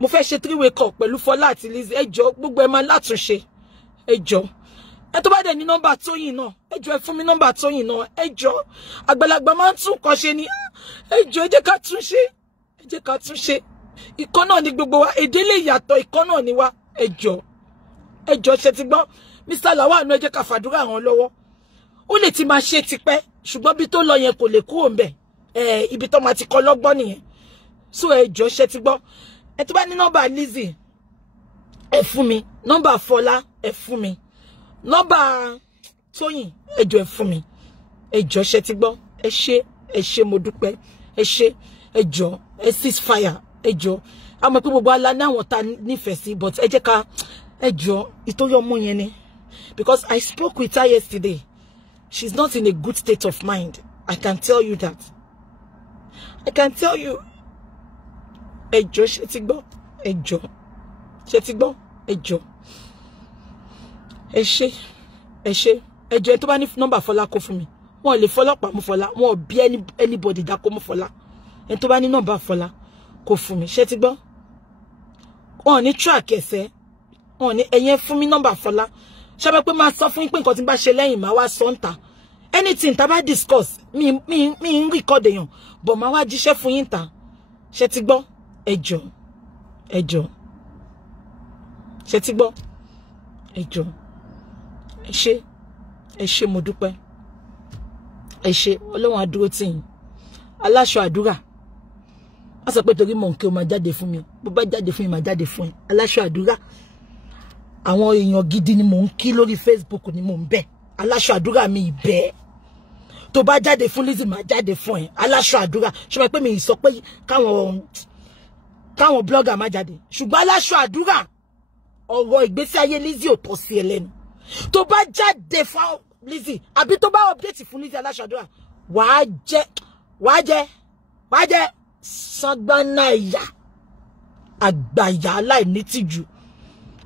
mo fẹ́ ṣe 3-way call pẹ̀lú Fọlá àti Lizzy ẹjọ́ gbogbo ẹ máa látúnṣe ẹjọ́ ẹ tó bá dẹ̀ ní nọ́mbà Tóyìn náà ẹjọ́ ẹ fún mi nọ́mbà Tóyìn náà ẹjọ́ àgbàlagbà máa ń tún kọ́ ṣe ni ẹjọ́ ẹ jẹ́ ká túnṣe ìkan náà ni gbogbo wa èdè lè yàtọ̀ ìkan náà ni wa ẹjọ́ ṣe ti gbọ́ Mr. Lawal ẹ jẹ́ ká fàdúrà ràn lọ́wọ́ ó lè ti máa ṣe tipẹ́ ṣùgbọ́n bí tó lọ yẹn kò lè kúrò ńbẹ̀ ibi tó máa ti kọ́ lọ́gbọ́n nìyẹn so ẹjọ́ ṣe ti gbọ́ ẹ tó bá ní nọ́mbà Lizzy ẹ fún mi nọ́mbà Fọlá ẹ fún mi nọ́mbà Tóyìn ẹjọ́ ẹ fún mi ẹjọ́ ṣe ti gbọ́ ẹ ṣé mo dúpẹ́ ẹ ṣé ẹjọ́ ẹ ceasefire ẹjọ́ àmọ́ pé gbogbo ala ní àwọn tá nífẹ̀ẹ́ sí but ẹ jẹ́ ká ẹjọ́ ìtorí ọmọ yẹn ni because I spoke with her yesterday she's not in a good state of mind I can tell you that ẹjọ́ ṣe ti gbọ́ ẹjọ́ ẹ ṣé ẹjọ́ ẹ tó bá ní nọ́mbà Fọlá kó fún mi wọn lè fọlọ́pàá mú Fọlá wọn ò bí anybody dákó mú Fọlá ẹ tó bá ní nọ́mbà Fọlá kó fún mi ṣe ti gbọ́ wọn ní track ẹsẹ̀ wọn ní ẹ̀yin fún mi nọ́mbà Fọlá ṣe bá pé máa sọ fún yín pé nǹkan tí n bá ṣe lẹ́yìn máa wá sọ ńta anything tá bá discuss mi ń record èèyàn but máa wá jíṣẹ́ fún yín ta ṣe ti gbọ́ ẹjọ́ ṣe ti gbọ́ ẹjọ́ ẹ ṣé mo dúpẹ́ ẹ ṣé Ọlọ́run á dúró tì yín aláṣọ àdúrà a sọ pé torí mọ̀ nkẹ́ o máa jáde fún mi bó bá jáde fún mi máa jáde fún ẹ aláṣọ àdúrà àwọn èèyàn gidi ni mò ń kí lórí Facebook ni mò ń bẹ̀ aláṣọ àdúrà mi ìbẹ́ tó bá jáde fún Lizzy máa jáde fún ẹ aláṣọ àdúrà ṣùgbọ́n pé mi sọ pé káwọn blogger máa jáde ṣùgbọ́n aláṣọ àdúrà ọ̀rọ̀ ìgbésí ayé Lizzy ò tọ́ sí ẹ lẹ́nu tó bá jáde fún Lizzy àbí tó bá update fún Lizzy aláṣọ àdúrà wàá jẹ́ sangbana ìyà àgbàyà aláìnítìjú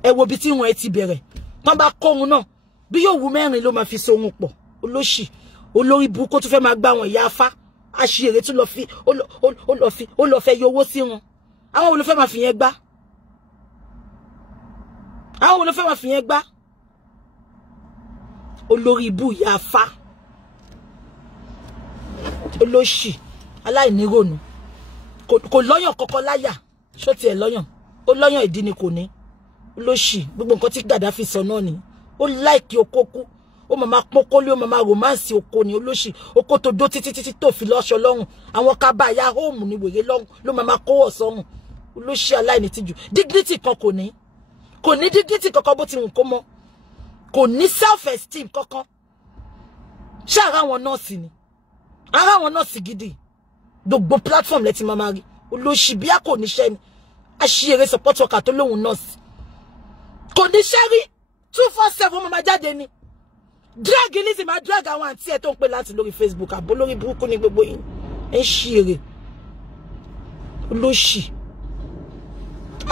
ẹ wo bí tí wọn ti bẹ̀rẹ̀ tán bá kó òun náà bí yóò wú mẹ́rin ló máa fi so òun pọ̀ olóṣì olórí burúkú tó fẹ́ máa gbá wọn ìyá afá àṣìírí tó lọ fẹ́ yọ owó sí wọn àwọn wo ló fẹ́ máa fi yẹn gbá olórí ibú ìyá afá olóṣì aláìnírònú kò lọ́yàn kọ́kọ́ láyà ṣó tiẹ̀ lọ́yàn ó lọ́yàn ìdí ni kò ní olóṣì gbogbo nǹkan tí Gaddafi sọ náà ni ó láìkí oko kú ó máa pọ́nkólé ó máa romance oko ni olóṣì oko tó dó títí tó fi lọ́ṣọ lọ́rùn àwọn kábàáyà home ni wèrè lọ́rùn ló máa kówọ̀ sọ́rùn olóṣì aláìnítìjú dignity kan kò ní dignity kankan bó ti wù kó mọ́ kò ní self esteem kankan ṣé ara wọn nọ́ọ̀sì ni ara wọn nọ́ọ̀sì gidi gbogbo platform lẹ́tí máa rí olóṣì bí a kò níṣẹ́ ni aṣíere support worker tó lóhun nọ́ọ̀sì kò níṣẹ́ rí 247 máa jáde ni drag Lizzy máa drag àwọn àǹtí ẹ̀ tó ń pè láti lórí Facebook àbó lórí burúkú ní gbogbo yìí ẹ̀ ń ṣíere olóṣì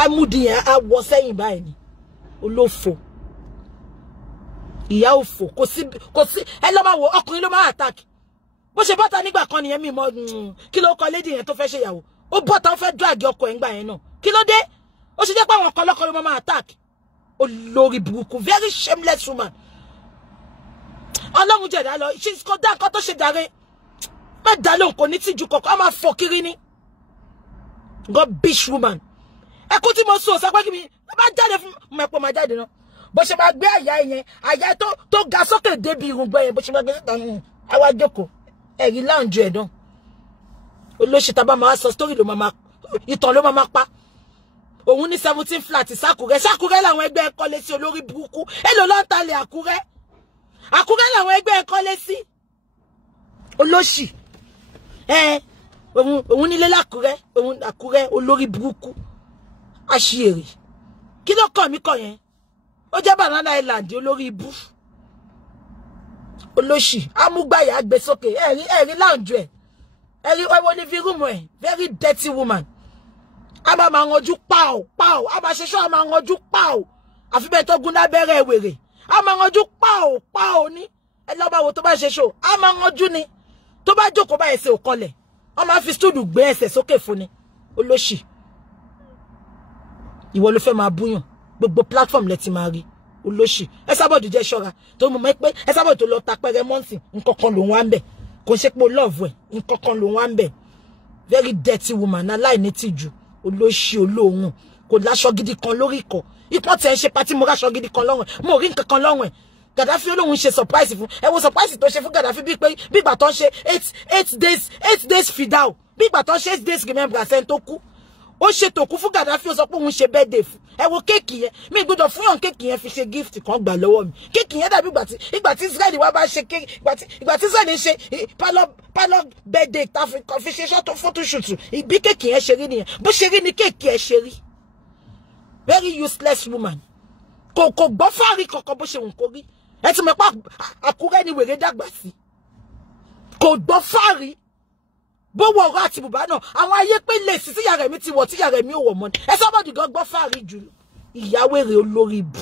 amúdìyàn awọ sẹ́yìn báyìí ni olófò ìyá òfò kò sí ẹ lọ máa wo ọkùnrin ló máa attack bó ṣe bọ́ta nígbà kan nìyẹn mi mọ kí ló kọ lady yẹn tó fẹ́ ṣe ìyàwó ó bọ́ta ó fẹ́ drag ọkọ ẹ̀ ńgbà yẹn náà kí ló dé ó ṣe jẹ́ pé àwọn kan lọ́kọ ló máa attack olórí burúkú very shameless woman ọlọ́run jẹ̀dá lọ ṣe kò dá nǹkan tó ṣe jàre má dá lóhùn kò ní tìjú kọ̀ọ̀kan á máa fọ kiri ní rubbish woman ẹkú tí mo sọ pé kí mi bá jáde fún mẹ́pọ̀ máa jáde náà bó ṣe máa gbé àyà yẹn àyà tó ga sókè débi irùngbọ̀n yẹn bó ṣe máa gbé síta àwa jókòó ẹ̀rí láǹjọ ẹ̀ náà olóṣèta bá máa sọ story ló máa ìtàn ló máa pa òun ní 17 flat sákúrẹ́ làwọn ẹgbẹ́ ẹ̀kọ́ lé sí olórí burúkú èlò ló ń talẹ̀ àkúrẹ́ làwọn ẹgbẹ́ ẹ̀kọ́ lé sí olóṣì òun nílé lákúrẹ́ òun àkúrẹ́ olórí burúkú aṣíèrè kí ló kàn mí kàn yẹn ó jẹ́ Banana Island olórí ibú olóṣì amúgbàyà gbé sókè ẹ̀rí láǹjọ ẹ̀ ẹ̀rí ẹwọ́ ní fi rúmù ẹ̀ very dirty woman a máa ranjú pàó a máa ṣe ṣọ́ a máa ranjú pàó àfi bẹ́ẹ̀ tó gún lábẹ́rẹ́ wèrè a máa ranjú pàó ní ẹ lọ́ba wo tó bá ṣe ṣó a máa ranjú ni tó bá jókòó bá ẹsẹ̀ òkọlẹ̀ wọ́n máa fi stúdù gbé ẹsẹ̀ sókè fún ni olóṣì ìwọ ló fẹ́ máa búyàn gbogbo platform lẹ ti máa rí olóṣì ẹ sábọ̀dù jẹ́ ṣọ́ra tó mọ̀ pé ẹ sábọ̀dù tó lọ ta pẹ́rẹ́ mọ́ǹsì nǹkankan lòun wá ń bẹ̀ kò ṣe pé love ẹ̀ nǹkankan lòun wá ń bẹ̀ very dirty woman aláìní tìjú olóṣì olóhùn kò láṣọ gidi kan lórí ikọ̀ ipò tẹ̀ ń ṣe pátí mo ráṣọ gidi kan lọ́rùn ẹ̀ mo rí nǹkan kan lọ́rùn ẹ̀ Gaddafi olóhùn ṣe surprise fún ẹ wo surprise tó ṣe fún Gaddafi bí ìgbà tó ń ṣe 8 days fidao bí ìgbà tó ń ṣe 8 days remembrance ẹni tó kú ó ṣe tòkú fún Gaddafi ó sọ pé òun ṣe birthday fún ẹ wo kéèkì yẹn mi gbọ́dọ̀ fún yàn kéèkì yẹn fi ṣe gift kan gbà lọ́wọ́ mi kéèkì yẹn dàbí ìgbà tí Israel wá bá ṣe kéèkì ìgbà tí Israel ṣe pálọ̀ birthday ta fi ṣe photo shoot bí kéèkì yẹn ṣe rí nìyẹn bó ṣe rí ni kéèkì yẹn ṣe rí very useless woman kò gbọ́ fáàrí kankan bó ṣe wù kó rí ẹ ti mọ̀ pé Àkúrẹ́ ni wèrè dàgbà sí kò gbọ́ fáàrí bó wọ ọ̀rọ̀ àti bùbá náà àwọn ayé pé lè sí tíyàrá mi ti wọ̀ tíyàrá mi ò wọ̀ mọ́ ni ẹ sábàdì gan gbọ́ fáàrí jù ìyàwó èrè olórí ibù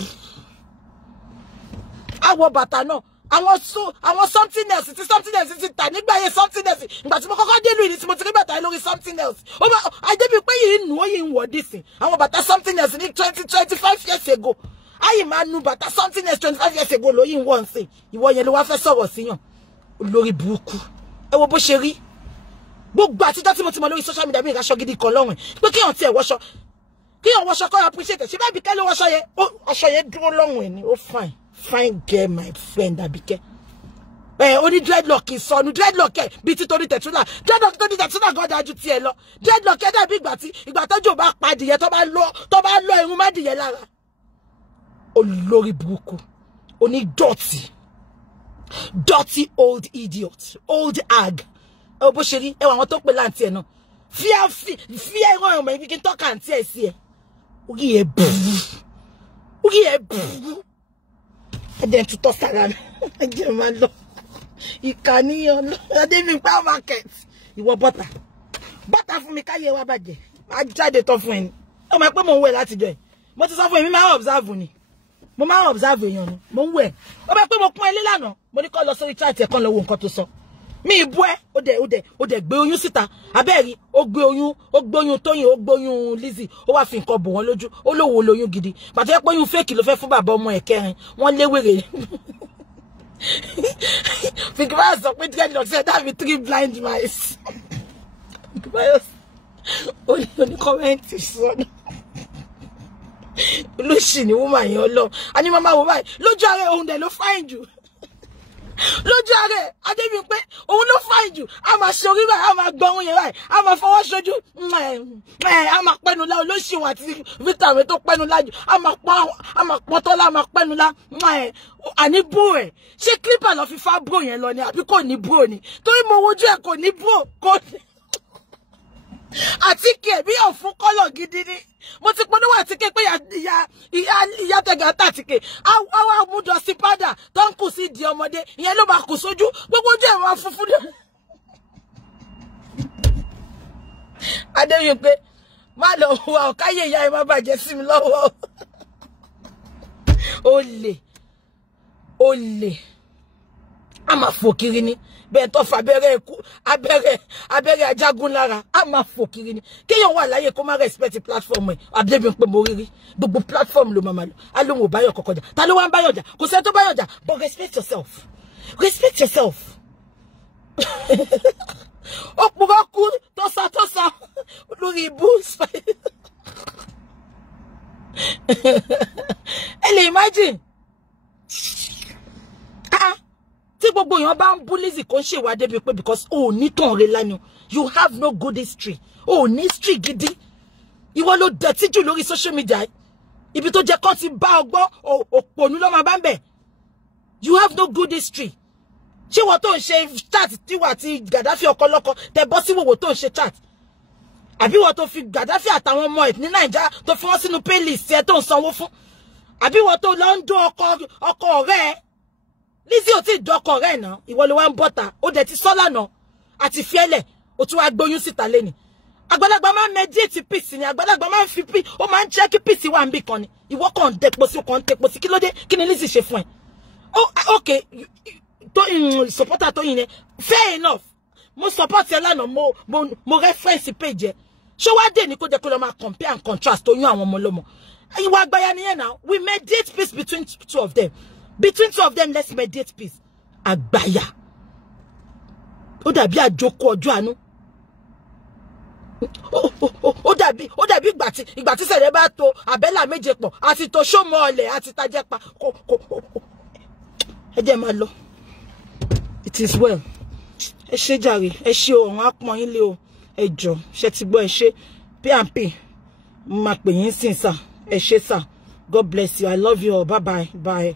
àwọ̀ bàtà náà àwọn something else ti tà nígbà yẹn something else ìgbà tí mo kọ́kọ́ dé ìlú tí mo ti rí bàtà lórí something else ó bá àjẹbí pé yìí nù ó yìí ń wọ̀ dísìn àwọn bàtà something else ní 25 years ago ayé máa nu bàtà something else 25 years ago ló yìí ń wọ̀ ń sìn ìwọ yẹn ló wá fẹ́ sọ̀rọ̀ síyàn olórí burúkú ẹ wo bó ṣe rí gbogbo àtijọ́ tí mo ti mọ lórí social media mi ìraṣọ gidi kan lọ́rùn pé kíyàn tiẹ̀ wọṣọ kọ́ appreciate ṣe bẹ́ẹ̀ bí kẹ́ ló wọṣọ yẹn aṣọ yẹn dúró lọ́rùn ẹ̀ ni ó fine girl my friend Àbíkẹ́ ó ní dreadlock ìsọnù dreadlock ẹ̀ bíi títorí tẹ̀túnà dreadlock tó ní tẹ̀túnà gan dájú tiẹ̀ lọ dreadlock ẹ̀ dàbí ìgbà tọ́jú bá pa adìyẹ tó bá lọ irun má dìyẹ lára olórí burúkú oní dirty old idiot old hag ẹ bó ṣe rí ẹ wà àwọn tó pè láǹtí ẹ náà fi ẹran ọmọ ibi kí n tọ́ka àǹtí ẹ sí ẹ orí ẹ bùrú ẹdẹ tutọ́ sára mi ẹjẹ máa lọ ìkànnìyàn lọ Adébímpé market ìwọ bọ́tà fún mi káyé wa bàjẹ́ máa jáde tán fún ẹni ó máa pé mò ń wẹ̀ látijọ́ ẹ̀ mo ti sọ fún mi máa observe ni mo máa observe èèyàn ni mo ń wẹ̀ ó máa pé mo pọ́n ẹ lé lánàá mo ní kó lọ sórí chat ẹ̀ kán lọ wo nǹkan tó sọ mi ìbú ẹ ó dẹ̀ gbé oyún síta abẹ́ẹ̀rí ó gbé oyún Tóyìn ó gbóyún Lizzy ó wá fi nǹkan bò wọ́n lójú ó lówó lóyún gidi pàtó yẹ pé oyún fake ló fẹ́ fún bàbá ọmọ ẹ̀ kẹrin wọ́n léwèrè Fikibayos sọ pé dreadlock said that with 3 blind mice. Fikibayos only comment sọ́nà. Olóṣì ni woman yẹn Ọlọ́run. Ani mama wo báyìí lójú ààrẹ òun dẹ̀ ló fine jù. Lójú ààrẹ Adébímpé òun ló fine jù. A máa ṣe orí báyìí, a máa gbọ́run yẹn báyìí, a máa fọwọ́ ṣojú. A máa pẹ́nu lá olóṣì wọn àti vitamin tó pẹ́nu lá jù. A máa pọ́n tọ́lá, a máa pẹ́nu lá. Àní bro ẹ̀. Ṣé clipper lọ fi fa bro yẹn lọ ni àbí kò ní bro ni? Torí mo wojú ẹ̀ kò ní bro. Kò ní. Àtíkè bí ọ̀fun kọ́lọ̀ gidi ni. Mo ti polówó àtíkè pé ìyá tẹ̀gà tàtíkè. Àwa mú dọ̀sí padà tó ń kù sí ìdí ọmọdé. Ìyẹn ló bá kù sójú. Gbogbo ojú ẹ̀ máa funfun dé. Adéyìn pé má lọ wà ọ̀káyé ìyá ẹ̀ má bàjẹ́ sí mi lọ́wọ́. Olè. A máa fò kiri ni. Bẹ́ẹ̀ tó fa abẹ́rẹ́ ajagun lára. A máa fò kiri ni. Kéèyàn wà láyé kó má respect platform ẹ̀. Adébímpé mo rírí. Gbogbo platform ló máa lò. A lóhun ò báyọ̀ kọ̀kọ̀ jà. Ta ló wá ń báyọ̀ jà? Kò sẹ́ tó báyọ̀ jà. But respect yourself. Respect yourself. Òpùrọ́ kú tó sọ lórí ibú. Ẹ lè imagine. Tí gbogbo èèyàn bá ń bú Lizzy kò ń ṣe wá débi pé because ní tàn rẹ lánàá, you have no good history. Ní history gidi. Ìwọ ló dẹ̀tí jù lórí social media. Ibi tó jẹ́ kán ti bá ọgbọ́n òpònú ló máa bá ń bẹ̀. You have no good history. Ṣé wọ́n tó ń ṣe chat tíwà àti Gaddafi ọkọlọ́kọ tẹ bọ́ sí wòwò tó ń ṣe chat? Àbí wọ́n tó fi Gaddafi àtàwọn ọmọ ẹ̀ ní Nàìjíríà tó fi wọ́n sínú playlist ẹ tó ń sanwó fún? Àbí wọ́n tó lọ ń dún ọkọ ọ̀rẹ́ ẹ? Lizzy ò tí dọ́kọ̀ rẹ̀ náà, ìwọ ló wá ń bọ́ta, ó dẹ̀ ti sọ́lá náà, àti fiẹ́lẹ̀, ó tún wá gbóyún síta lẹ́ni. Àgbàlagbà máa ń mediate peace ni, àgbàlagbà máa ń fi peace, ó máa ń check peace wà níbì kan ni. Ìwọ kàn ń dẹ̀pọ̀ sí, kàn ń tẹ̀pọ̀ sí, kí ló dé? Kí ni Lizzy ṣe fún ẹ? Okay, supporter tó yìn yẹn, fair enough. Mo support ẹ lánàá, mo reference page ẹ. Ṣé wá dé ní kó jẹ́ kó lọ máa compare and contrast tó yún àwọn ọmọ lọ́mọ? Ìwà àgbáyà nìyẹn náà, we mediate peace between two of them. Between two of them, let's mediate peace. Àgbáyà. Ó dàbí àjòkó ọjọ́ àánú. Ó dàbí ìgbà tí sẹ̀rẹ̀ bá to àbẹ́là méje pọ̀ àti to ṣómọ ọlẹ̀ àti tajẹ́ pa. Ẹ jẹ́ máa lọ. It is well. Ẹ ṣé jàre, ẹ ṣé o, àwọn apọ̀n yín lé o. Ẹ jọ̀ọ́, ṣé ti gbọ́ ẹ ṣé. P&P. Mo máa pè yín sìn sà. Ẹ ṣé sà. God bless you. I love you all. Bye bye. Bye.